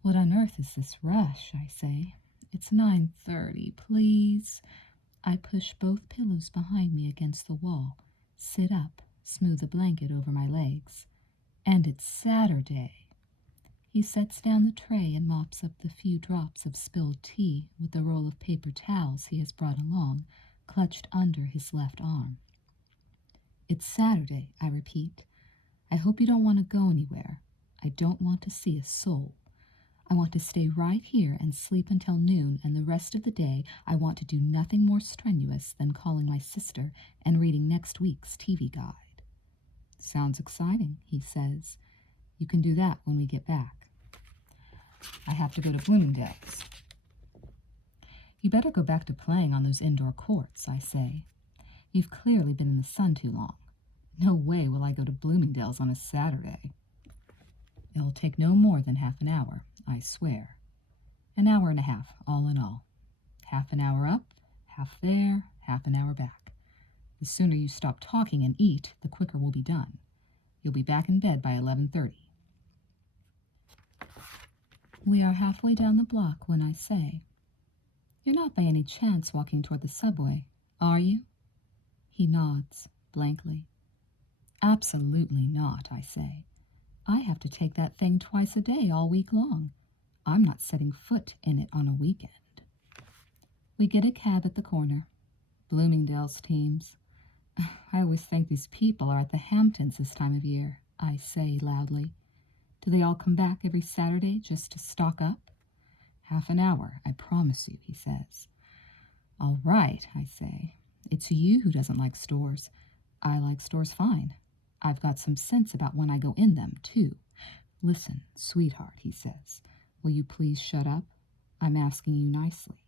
What on earth is this rush, I say. It's 9:30, please. I push both pillows behind me against the wall, sit up, smooth a blanket over my legs. And it's Saturday. He sets down the tray and mops up the few drops of spilled tea with the roll of paper towels he has brought along, clutched under his left arm. It's Saturday, I repeat. I hope you don't want to go anywhere. I don't want to see a soul. I want to stay right here and sleep until noon, and the rest of the day I want to do nothing more strenuous than calling my sister and reading next week's TV guide. Sounds exciting, he says. You can do that when we get back. I have to go to Bloomingdale's. You better go back to playing on those indoor courts, I say. You've clearly been in the sun too long. No way will I go to Bloomingdale's on a Saturday. It'll take no more than half an hour, I swear. An hour and a half, all in all. Half an hour up, half there, half an hour back. The sooner you stop talking and eat, the quicker we'll be done. You'll be back in bed by 11:30. We are halfway down the block when I say, You're not by any chance walking toward the subway, are you? He nods, blankly. Absolutely not, I say. I have to take that thing twice a day all week long. I'm not setting foot in it on a weekend. We get a cab at the corner. Bloomingdale's teams. I always think these people are at the Hamptons this time of year, I say loudly. Do they all come back every Saturday just to stock up? Half an hour, I promise you, he says. All right, I say. It's you who doesn't like stores. I like stores fine. I've got some sense about when I go in them, too. Listen, sweetheart, he says. Will you please shut up? I'm asking you nicely.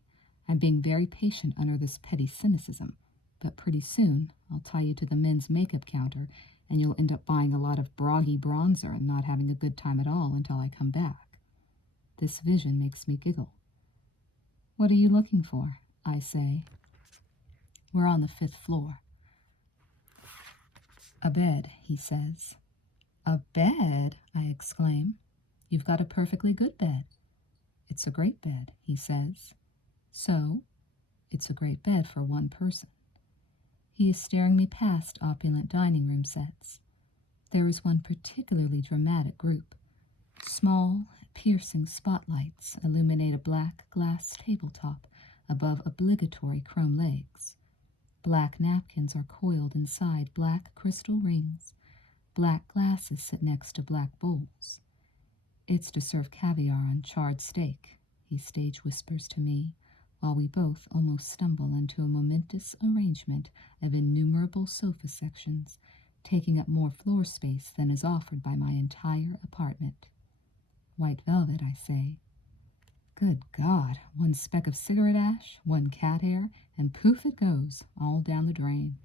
I'm being very patient under this petty cynicism, but pretty soon I'll tie you to the men's makeup counter and you'll end up buying a lot of broggy bronzer and not having a good time at all until I come back. This vision makes me giggle. What are you looking for? I say. We're on the 5th floor. A bed, he says. A bed? I exclaim. You've got a perfectly good bed. It's a great bed, he says. So, it's a great bed for one person. He is staring me past opulent dining room sets. There is one particularly dramatic group. Small, piercing spotlights illuminate a black glass tabletop above obligatory chrome legs. Black napkins are coiled inside black crystal rings. Black glasses sit next to black bowls. It's to serve caviar on charred steak, he stage whispers to me, while we both almost stumble into a momentous arrangement of innumerable sofa sections, taking up more floor space than is offered by my entire apartment. White velvet, I say. Good God, one speck of cigarette ash, one cat hair, and poof it goes, all down the drain.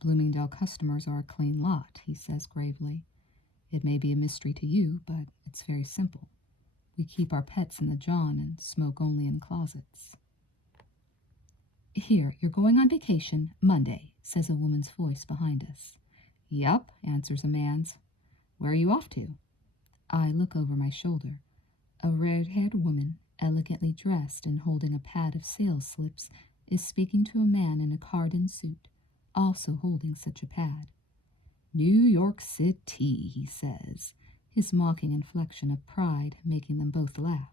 Bloomingdale customers are a clean lot, he says gravely. It may be a mystery to you, but it's very simple. We keep our pets in the john and smoke only in closets. Here, you're going on vacation Monday, says a woman's voice behind us. Yup, answers a man's. Where are you off to? I look over my shoulder. A red-haired woman, elegantly dressed and holding a pad of sales slips, is speaking to a man in a cardin suit, also holding such a pad. New York City, he says, his mocking inflection of pride making them both laugh.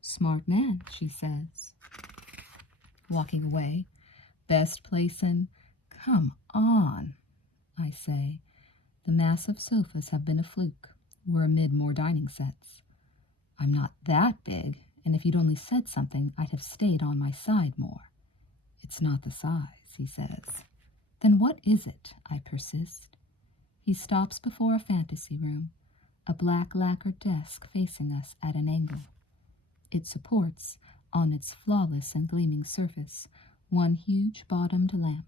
Smart man, she says, walking away. Best place in... Come on, I say. The massive sofas have been a fluke. We're amid more dining sets. I'm not that big, and if you'd only said something, I'd have stayed on my side more. It's not the size, he says. Then what is it? I persist. He stops before a fantasy room, a black lacquered desk facing us at an angle. It supports, on its flawless and gleaming surface, one huge bottomed lamp,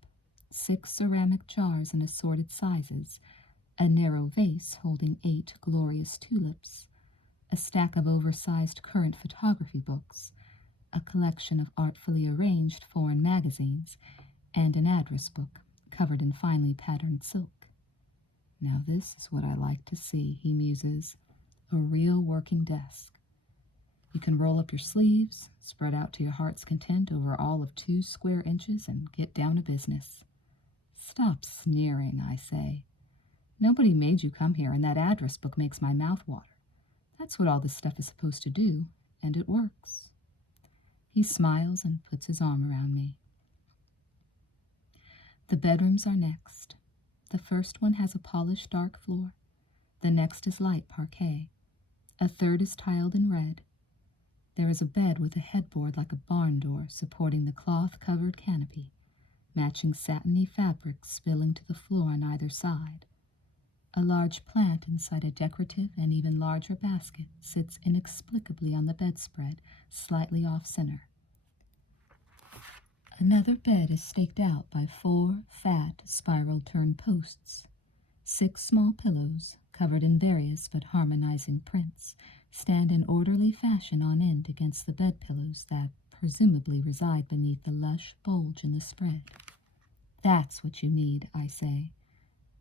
6 ceramic jars in assorted sizes, a narrow vase holding 8 glorious tulips, a stack of oversized current photography books, a collection of artfully arranged foreign magazines, and an address book covered in finely patterned silk. Now this is what I like to see, he muses, a real working desk. You can roll up your sleeves, spread out to your heart's content over all of 2 square inches, and get down to business. Stop sneering, I say. Nobody made you come here, and that address book makes my mouth water. That's what all this stuff is supposed to do, and it works. He smiles and puts his arm around me. The bedrooms are next. The first one has a polished dark floor. The next is light parquet. A third is tiled in red. There is a bed with a headboard like a barn door supporting the cloth-covered canopy, matching satiny fabrics spilling to the floor on either side. A large plant inside a decorative and even larger basket sits inexplicably on the bedspread, slightly off-center. Another bed is staked out by 4 fat, spiral-turned posts. 6 small pillows, covered in various but harmonizing prints, stand in orderly fashion on end against the bed pillows that presumably reside beneath the lush bulge in the spread. That's what you need, I say.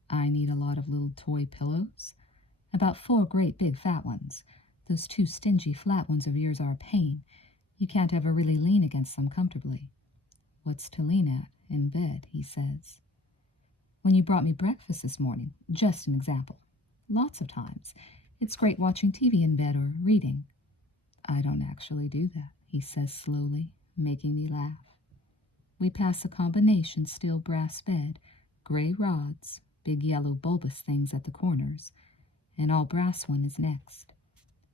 I need a lot of little toy pillows. About 4 great big fat ones. Those 2 stingy flat ones of yours are a pain. You can't ever really lean against them comfortably. What's to lean at in bed, he says. When you brought me breakfast this morning, just an example. Lots of times. It's great watching TV in bed or reading. I don't actually do that, he says slowly, making me laugh. We pass a combination steel brass bed, gray rods, big yellow bulbous things at the corners, An all-brass one is next.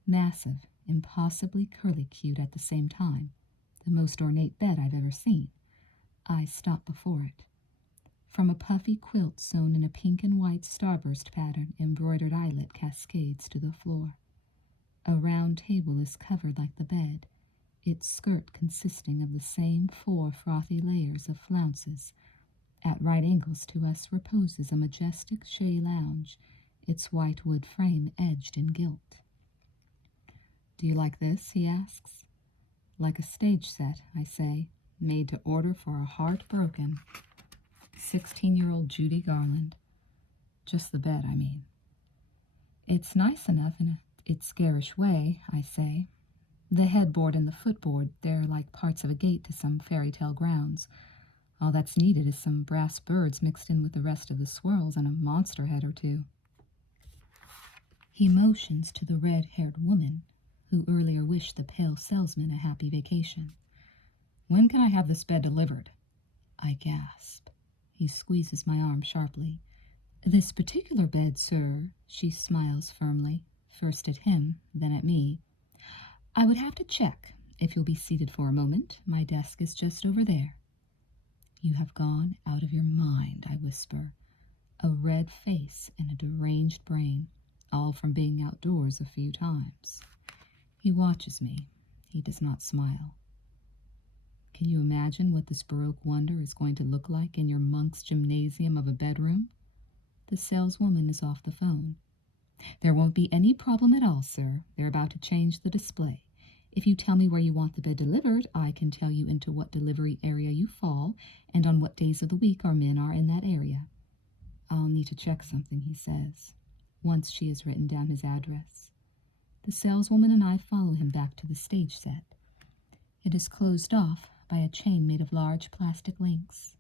Massive, impossibly curly-cued at the same time. The most ornate bed I've ever seen. I stop before it. From a puffy quilt sewn in a pink and white starburst pattern, embroidered eyelet cascades to the floor. A round table is covered like the bed, its skirt consisting of the same 4 frothy layers of flounces. At right angles to us reposes a majestic chaise lounge, its white wood frame edged in gilt. "Do you like this?" he asks. "Like a stage set," I say, "made to order for a heartbroken 16-year-old Judy Garland. Just the bed, I mean." "It's nice enough in its garish way," I say. "The headboard and the footboard, they're like parts of a gate to some fairy tale grounds. All that's needed is some brass birds mixed in with the rest of the swirls and a monster head or two." He motions to the red-haired woman, who earlier wished the pale salesman a happy vacation. "When can I have this bed delivered?" I gasp. He squeezes my arm sharply. "This particular bed, sir," she smiles firmly, first at him, then at me. "I would have to check. If you'll be seated for a moment, my desk is just over there." "You have gone out of your mind," I whisper. A red face and a deranged brain, all from being outdoors a few times. He watches me. He does not smile. "Can you imagine what this baroque wonder is going to look like in your monk's gymnasium of a bedroom?" The saleswoman is off the phone. "There won't be any problem at all, sir. They're about to change the display. If you tell me where you want the bed delivered, I can tell you into what delivery area you fall and on what days of the week our men are in that area." "I'll need to check something," he says, once she has written down his address. The saleswoman and I follow him back to the stage set. It is closed off by a chain made of large plastic links.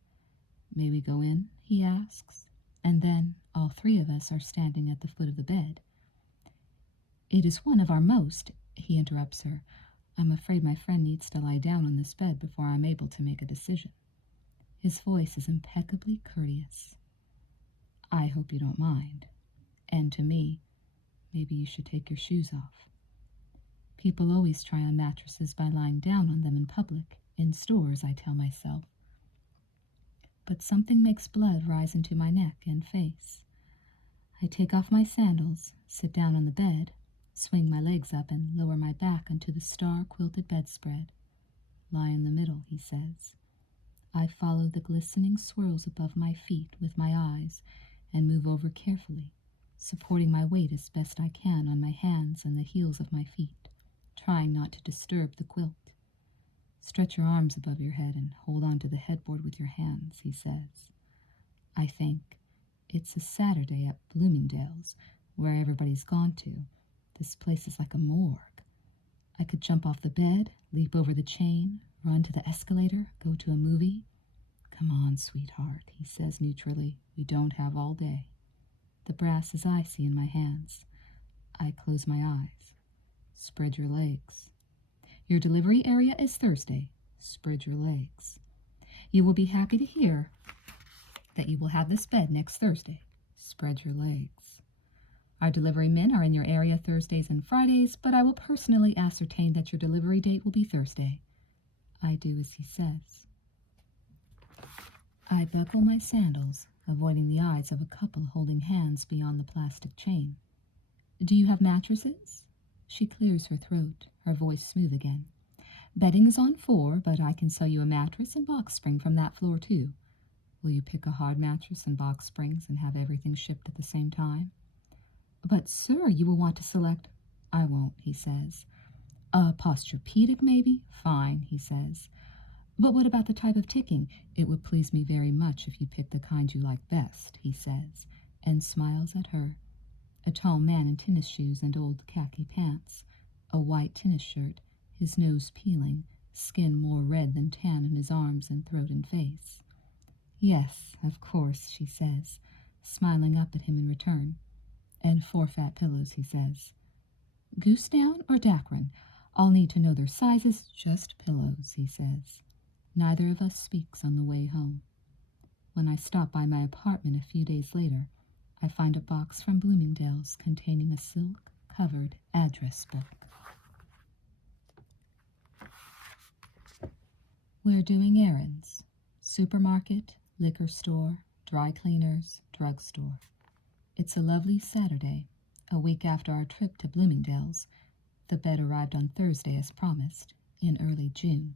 "May we go in?" he asks, and then all 3 of us are standing at the foot of the bed. "It is one of our most," he interrupts her. "I'm afraid my friend needs to lie down on this bed before I'm able to make a decision." His voice is impeccably courteous. "I hope you don't mind." And to me, "Maybe you should take your shoes off." People always try on mattresses by lying down on them in public, in stores, I tell myself. But something makes blood rise into my neck and face. I take off my sandals, sit down on the bed, swing my legs up and lower my back onto the star-quilted bedspread. "Lie in the middle," he says. I follow the glistening swirls above my feet with my eyes and move over carefully, supporting my weight as best I can on my hands and the heels of my feet, trying not to disturb the quilt. "Stretch your arms above your head and hold on to the headboard with your hands," he says. I think, it's a Saturday at Bloomingdale's, where everybody's gone to. This place is like a morgue. I could jump off the bed, leap over the chain, run to the escalator, go to a movie. "Come on, sweetheart," he says neutrally. "We don't have all day." The brass is icy in my hands. I close my eyes. "Spread your legs." "Your delivery area is Thursday." Spread your legs. "You will be happy to hear that you will have this bed next Thursday." Spread your legs. "Our delivery men are in your area Thursdays and Fridays, but I will personally ascertain that your delivery date will be Thursday." I do as he says. I buckle my sandals, avoiding the eyes of a couple holding hands beyond the plastic chain. "Do you have mattresses?" She clears her throat, her voice smooth again. "Bedding is on 4, but I can sell you a mattress and box spring from that floor too. Will you pick a hard mattress and box springs and have everything shipped at the same time?" "But, sir, you will want to select—" "I won't," he says. "A posturepedic, maybe?" "Fine," he says. "But what about the type of ticking? It would please me very much if you picked the kind you like best," he says, and smiles at her. A tall man in tennis shoes and old khaki pants, a white tennis shirt, his nose peeling, skin more red than tan in his arms and throat and face. "Yes, of course," she says, smiling up at him in return. "And 4 fat pillows," he says. "Goose down or Dacron? I'll need to know their sizes." "Just pillows," he says. Neither of us speaks on the way home. When I stop by my apartment a few days later, I find a box from Bloomingdale's containing a silk-covered address book. We're doing errands. Supermarket, liquor store, dry cleaners, drugstore. It's a lovely Saturday, a week after our trip to Bloomingdale's. The bed arrived on Thursday as promised, in early June.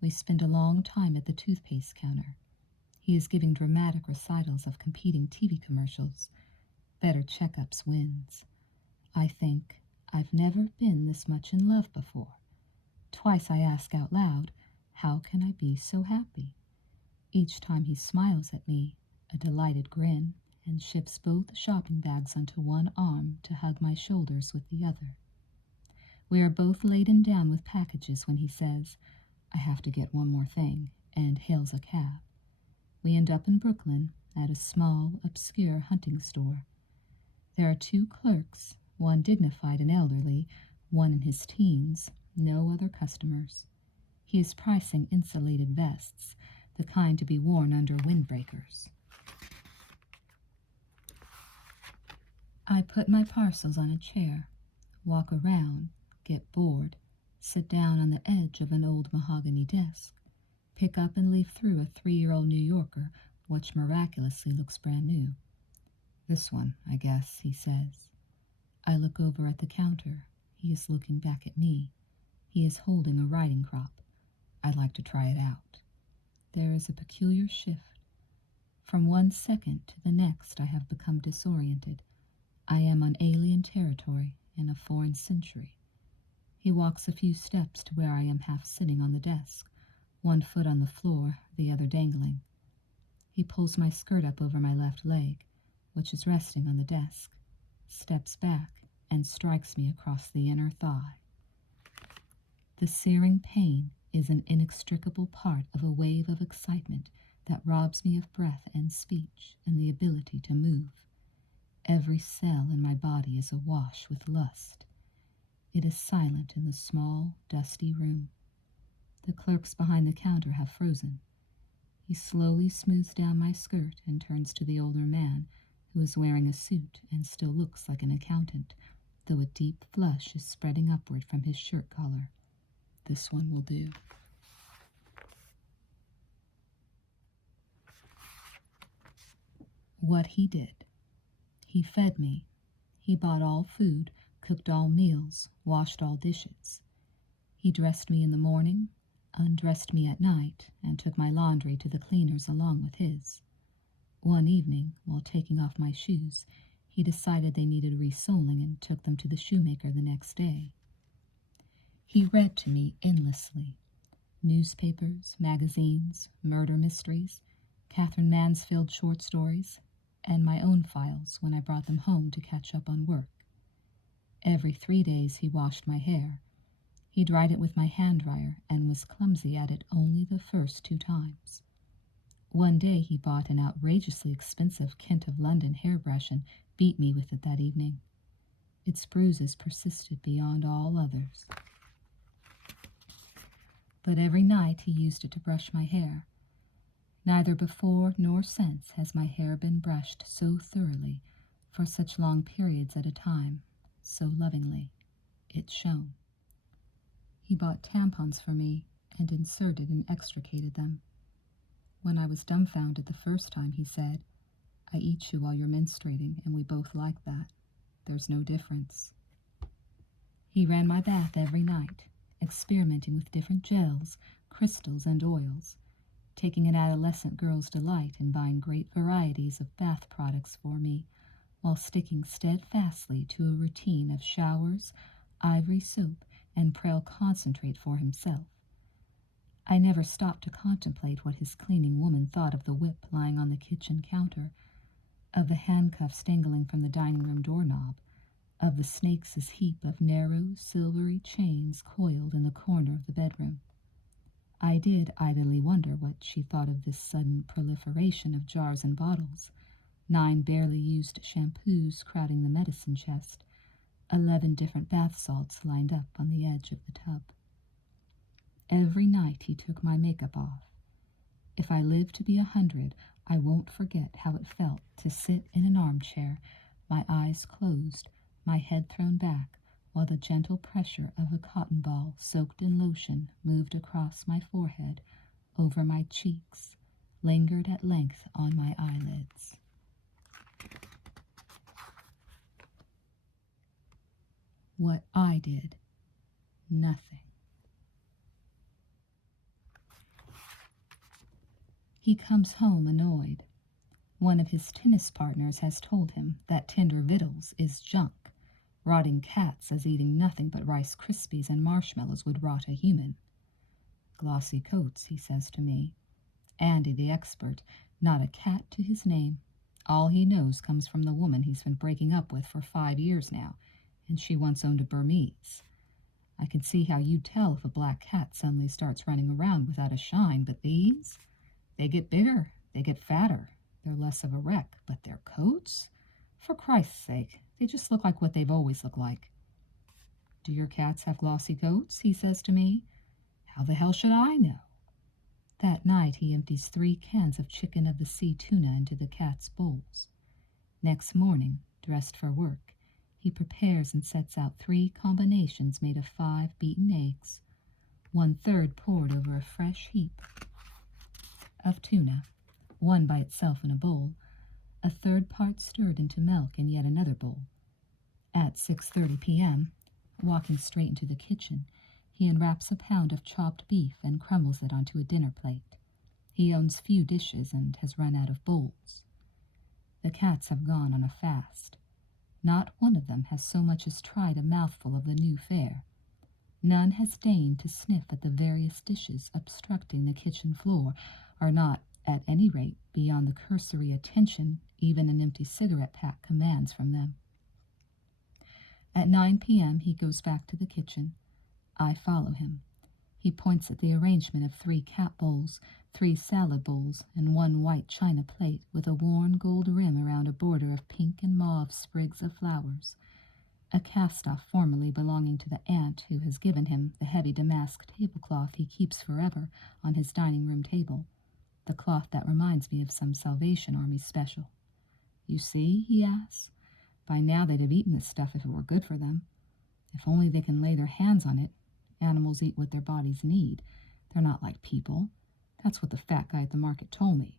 We spend a long time at the toothpaste counter. He is giving dramatic recitals of competing TV commercials. Better checkups wins. I think, I've never been this much in love before. Twice I ask out loud, how can I be so happy? Each time he smiles at me, a delighted grin, and shifts both shopping bags onto one arm to hug my shoulders with the other. We are both laden down with packages when he says, I have to get one more thing, and hails a cab. We end up in Brooklyn at a small, obscure hunting store. There are 2 clerks, one dignified and elderly, one in his teens, no other customers. He is pricing insulated vests, the kind to be worn under windbreakers. I put my parcels on a chair, walk around, get bored, sit down on the edge of an old mahogany desk, pick up and leaf through a 3-year-old New Yorker, which miraculously looks brand new. This one, I guess, he says. I look over at the counter. He is looking back at me. He is holding a riding crop. I'd like to try it out. There is a peculiar shift. From one second to the next, I have become disoriented. I am on alien territory in a foreign century. He walks a few steps to where I am half sitting on the desk, one foot on the floor, the other dangling. He pulls my skirt up over my left leg, which is resting on the desk, steps back, and strikes me across the inner thigh. The searing pain is an inextricable part of a wave of excitement that robs me of breath and speech and the ability to move. Every cell in my body is awash with lust. It is silent in the small, dusty room. The clerks behind the counter have frozen. He slowly smooths down my skirt and turns to the older man, who is wearing a suit and still looks like an accountant, though a deep flush is spreading upward from his shirt collar. This one will do. What he did. He fed me. He bought all food, cooked all meals, washed all dishes. He dressed me in the morning, undressed me at night, and took my laundry to the cleaners along with his. One evening, while taking off my shoes, he decided they needed resoling and took them to the shoemaker the next day. He read to me endlessly. Newspapers, magazines, murder mysteries, Catherine Mansfield short stories, and my own files when I brought them home to catch up on work. Every 3 days he washed my hair. He dried it with my hand dryer and was clumsy at it only the first 2 times. One day he bought an outrageously expensive Kent of London hairbrush and beat me with it that evening. Its bruises persisted beyond all others. But every night he used it to brush my hair. Neither before nor since has my hair been brushed so thoroughly, for such long periods at a time, so lovingly. It shone. He bought tampons for me and inserted and extricated them. When I was dumbfounded the first time, he said, I eat you while you're menstruating, and we both like that. There's no difference. He ran my bath every night, experimenting with different gels, crystals, and oils, taking an adolescent girl's delight in buying great varieties of bath products for me, while sticking steadfastly to a routine of showers, ivory soap, and Prel concentrate for himself. I never stopped to contemplate what his cleaning woman thought of the whip lying on the kitchen counter, of the handcuffs dangling from the dining room doorknob, of the snakes' heap of narrow, silvery chains coiled in the corner of the bedroom. I did idly wonder what she thought of this sudden proliferation of jars and bottles, 9 barely used shampoos crowding the medicine chest, 11 different bath salts lined up on the edge of the tub. Every night he took my makeup off. If I lived to be 100, I won't forget how it felt to sit in an armchair, my eyes closed, my head thrown back, while the gentle pressure of a cotton ball soaked in lotion moved across my forehead, over my cheeks, lingered at length on my eyelids. What I did, nothing. He comes home annoyed. One of his tennis partners has told him that tender victuals is junk, rotting cats as eating nothing but Rice Krispies and marshmallows would rot a human. Glossy coats, he says to me. Andy the expert, not a cat to his name. All he knows comes from the woman he's been breaking up with for 5 years now, and she once owned a Burmese. I can see how you'd tell if a black cat suddenly starts running around without a shine, but these? They get bigger, they get fatter, they're less of a wreck, but their coats? For Christ's sake, they just look like what they've always looked like. Do your cats have glossy coats? He says to me. How the hell should I know? That night he empties 3 cans of chicken of the sea tuna into the cat's bowls. Next morning, dressed for work, he prepares and sets out 3 combinations made of 5 beaten eggs, 1/3 poured over a fresh heap of tuna, one by itself in a bowl, a 1/3 part stirred into milk in yet another bowl. At 6:30 p.m., walking straight into the kitchen, he unwraps a pound of chopped beef and crumbles it onto a dinner plate. He owns few dishes and has run out of bowls. The cats have gone on a fast. Not one of them has so much as tried a mouthful of the new fare. None has deigned to sniff at the various dishes obstructing the kitchen floor, or not, at any rate, beyond the cursory attention even an empty cigarette pack commands from them. At 9 p.m. he goes back to the kitchen. I follow him. He points at the arrangement of 3 cat bowls, 3 salad bowls, and 1 white china plate with a worn gold rim around a border of pink and mauve sprigs of flowers, a cast-off formerly belonging to the aunt who has given him the heavy damask tablecloth he keeps forever on his dining-room table, the cloth that reminds me of some Salvation Army special. You see, he asks, by now they'd have eaten this stuff if it were good for them. If only they can lay their hands on it. Animals eat what their bodies need. They're not like people. That's what the fat guy at the market told me.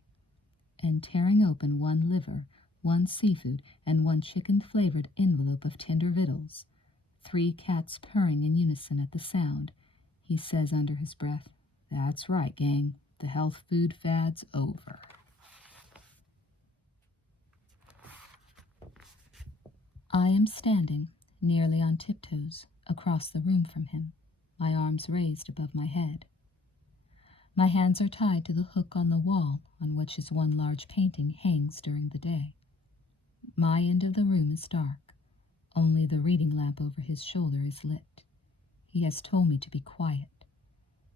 And tearing open 1 liver, 1 seafood, and 1 chicken-flavored envelope of tender victuals, 3 cats purring in unison at the sound, he says under his breath, That's right, gang. The health food fad's over. I am standing, nearly on tiptoes, across the room from him, my arms raised above my head. My hands are tied to the hook on the wall on which his 1 large painting hangs during the day. My end of the room is dark. Only the reading lamp over his shoulder is lit. He has told me to be quiet.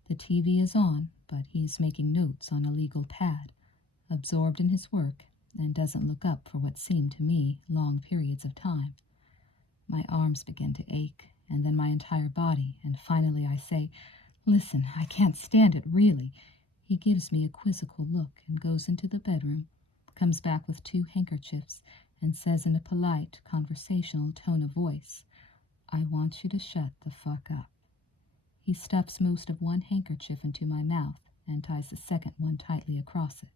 The TV is on, but he's making notes on a legal pad, absorbed in his work, and doesn't look up for what seem to me long periods of time. My arms begin to ache, and then my entire body, and finally I say, Listen, I can't stand it, really. He gives me a quizzical look and goes into the bedroom, comes back with 2 handkerchiefs, and says in a polite, conversational tone of voice, I want you to shut the fuck up. He stuffs most of 1 handkerchief into my mouth and ties the second one tightly across it.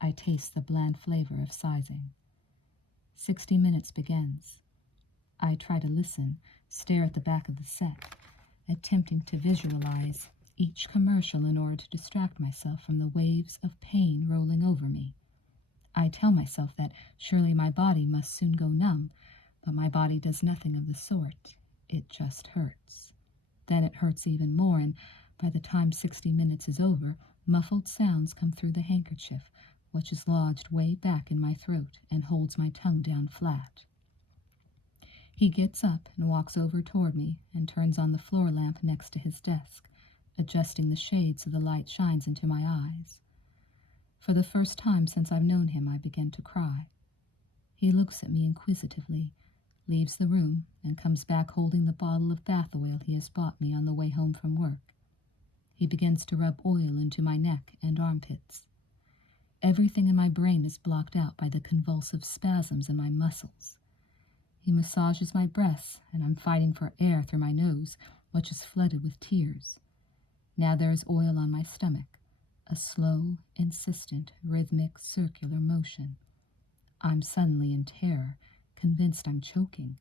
I taste the bland flavor of sizing. 60 Minutes begins. I try to listen, stare at the back of the set, attempting to visualize each commercial in order to distract myself from the waves of pain rolling over me. I tell myself that surely my body must soon go numb, but my body does nothing of the sort. It just hurts. Then it hurts even more, and by the time 60 minutes is over, muffled sounds come through the handkerchief, which is lodged way back in my throat and holds my tongue down flat. He gets up and walks over toward me and turns on the floor lamp next to his desk, adjusting the shade so the light shines into my eyes. For the first time since I've known him, I begin to cry. He looks at me inquisitively, leaves the room, and comes back holding the bottle of bath oil he has bought me on the way home from work. He begins to rub oil into my neck and armpits. Everything in my brain is blocked out by the convulsive spasms in my muscles. He massages my breasts, and I'm fighting for air through my nose, which is flooded with tears. Now there is oil on my stomach, a slow, insistent, rhythmic, circular motion. I'm suddenly in terror, convinced I'm choking.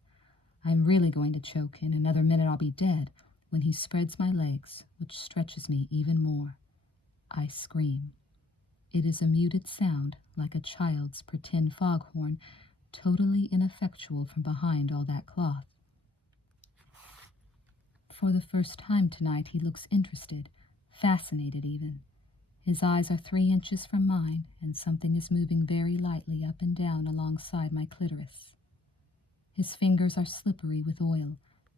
I'm really going to choke. In another minute I'll be dead, when he spreads my legs, which stretches me even more. I scream. It is a muted sound, like a child's pretend foghorn, totally ineffectual from behind all that cloth. For the first time tonight he looks interested, fascinated even. His eyes are 3 inches from mine, and something is moving very lightly up and down alongside my clitoris. His fingers are slippery with oil,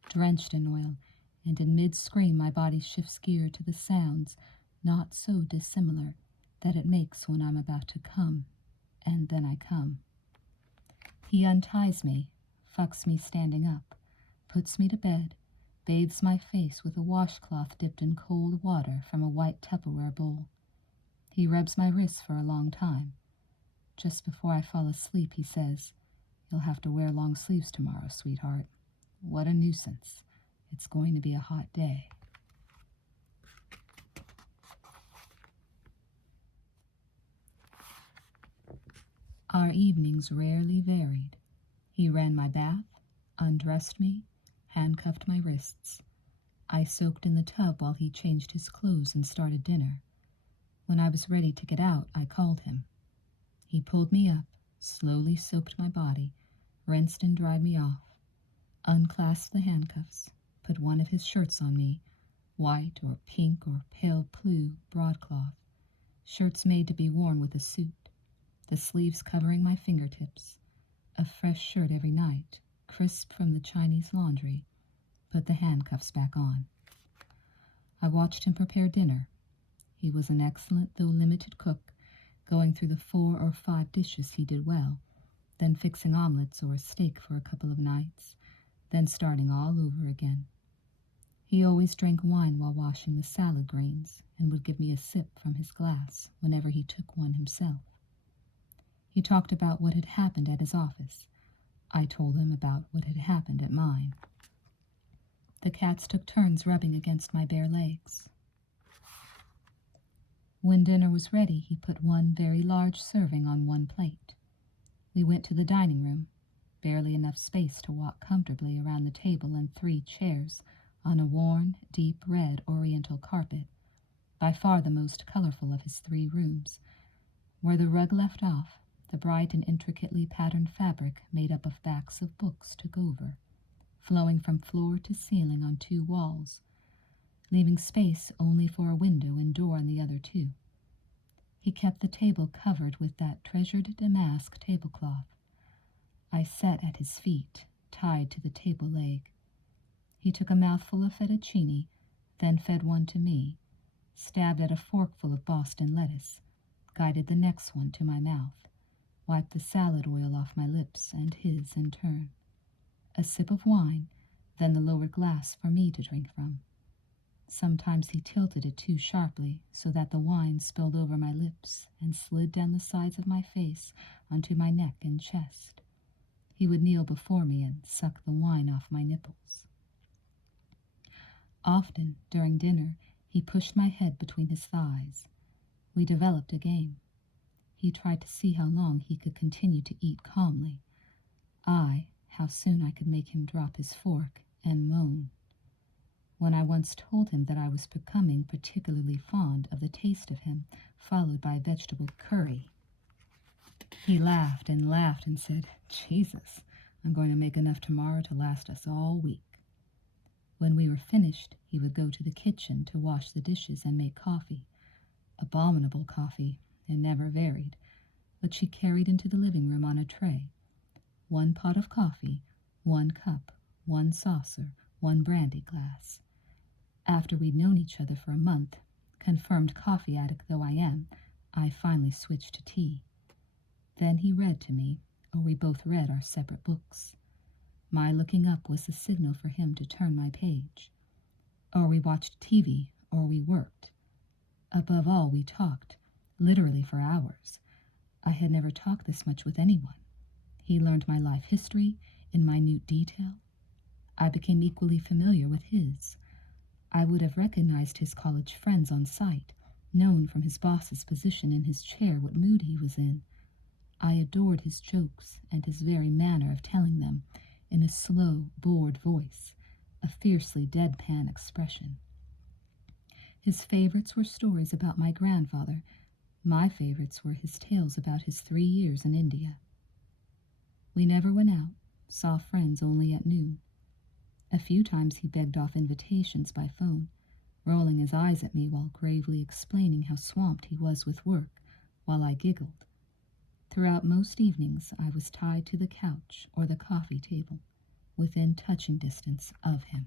drenched in oil, and in mid-scream my body shifts gear to the sounds, not so dissimilar, that it makes when I'm about to come, and then I come. He unties me, fucks me standing up, puts me to bed, bathes my face with a washcloth dipped in cold water from a white Tupperware bowl. He rubs my wrists for a long time. Just before I fall asleep, he says, "You'll have to wear long sleeves tomorrow, sweetheart. What a nuisance. It's going to be a hot day." Our evenings rarely varied. He ran my bath, undressed me, handcuffed my wrists. I soaked in the tub while he changed his clothes and started dinner. When I was ready to get out, I called him. He pulled me up, slowly soaped my body, rinsed and dried me off, unclasped the handcuffs, put one of his shirts on me, white or pink or pale blue broadcloth, shirts made to be worn with a suit, the sleeves covering my fingertips, a fresh shirt every night, crisp from the Chinese laundry, put the handcuffs back on. I watched him prepare dinner. He was an excellent, though limited cook, going through the 4 or 5 dishes he did well, then fixing omelets or a steak for a couple of nights, then starting all over again. He always drank wine while washing the salad greens, and would give me a sip from his glass whenever he took one himself. He talked about what had happened at his office. I told him about what had happened at mine. The cats took turns rubbing against my bare legs. When dinner was ready, he put one very large serving on one plate. We went to the dining room, barely enough space to walk comfortably around the table and 3 chairs on a worn, deep red oriental carpet, by far the most colorful of his 3 rooms. Where the rug left off, the bright and intricately patterned fabric made up of backs of books took over, flowing from floor to ceiling on 2 walls, leaving space only for a window and door on the other 2. He kept the table covered with that treasured damask tablecloth. I sat at his feet, tied to the table leg. He took a mouthful of fettuccine, then fed one to me, stabbed at a forkful of Boston lettuce, guided the next one to my mouth, wiped the salad oil off my lips and his in turn. A sip of wine, then the lower glass for me to drink from. Sometimes he tilted it too sharply so that the wine spilled over my lips and slid down the sides of my face onto my neck and chest. He would kneel before me and suck the wine off my nipples. Often, during dinner, he pushed my head between his thighs. We developed a game. He tried to see how long he could continue to eat calmly. I, how soon I could make him drop his fork and moan. When I once told him that I was becoming particularly fond of the taste of him, followed by vegetable curry, he laughed and said, "Jesus, I'm going to make enough tomorrow to last us all week." When we were finished, he would go to the kitchen to wash the dishes and make coffee. Abominable coffee, and never varied, which he carried into the living room on a tray. 1 pot of coffee, 1 cup, 1 saucer, 1 brandy glass. After we'd known each other for a month, confirmed coffee addict though I am, I finally switched to tea. Then he read to me, or we both read our separate books. My looking up was the signal for him to turn my page. Or we watched TV, or we worked. Above all, we talked, literally for hours, I had never talked this much with anyone. He learned my life history in minute detail. I became equally familiar with his. I would have recognized his college friends on sight, known from his boss's position in his chair what mood he was in. I adored his jokes and his very manner of telling them, in a slow, bored voice, a fiercely deadpan expression. His favorites were stories about my grandfather. My favorites were his tales about his 3 years in India. We never went out, saw friends only at noon. A few times he begged off invitations by phone, rolling his eyes at me while gravely explaining how swamped he was with work, while I giggled. Throughout most evenings I was tied to the couch or the coffee table, within touching distance of him.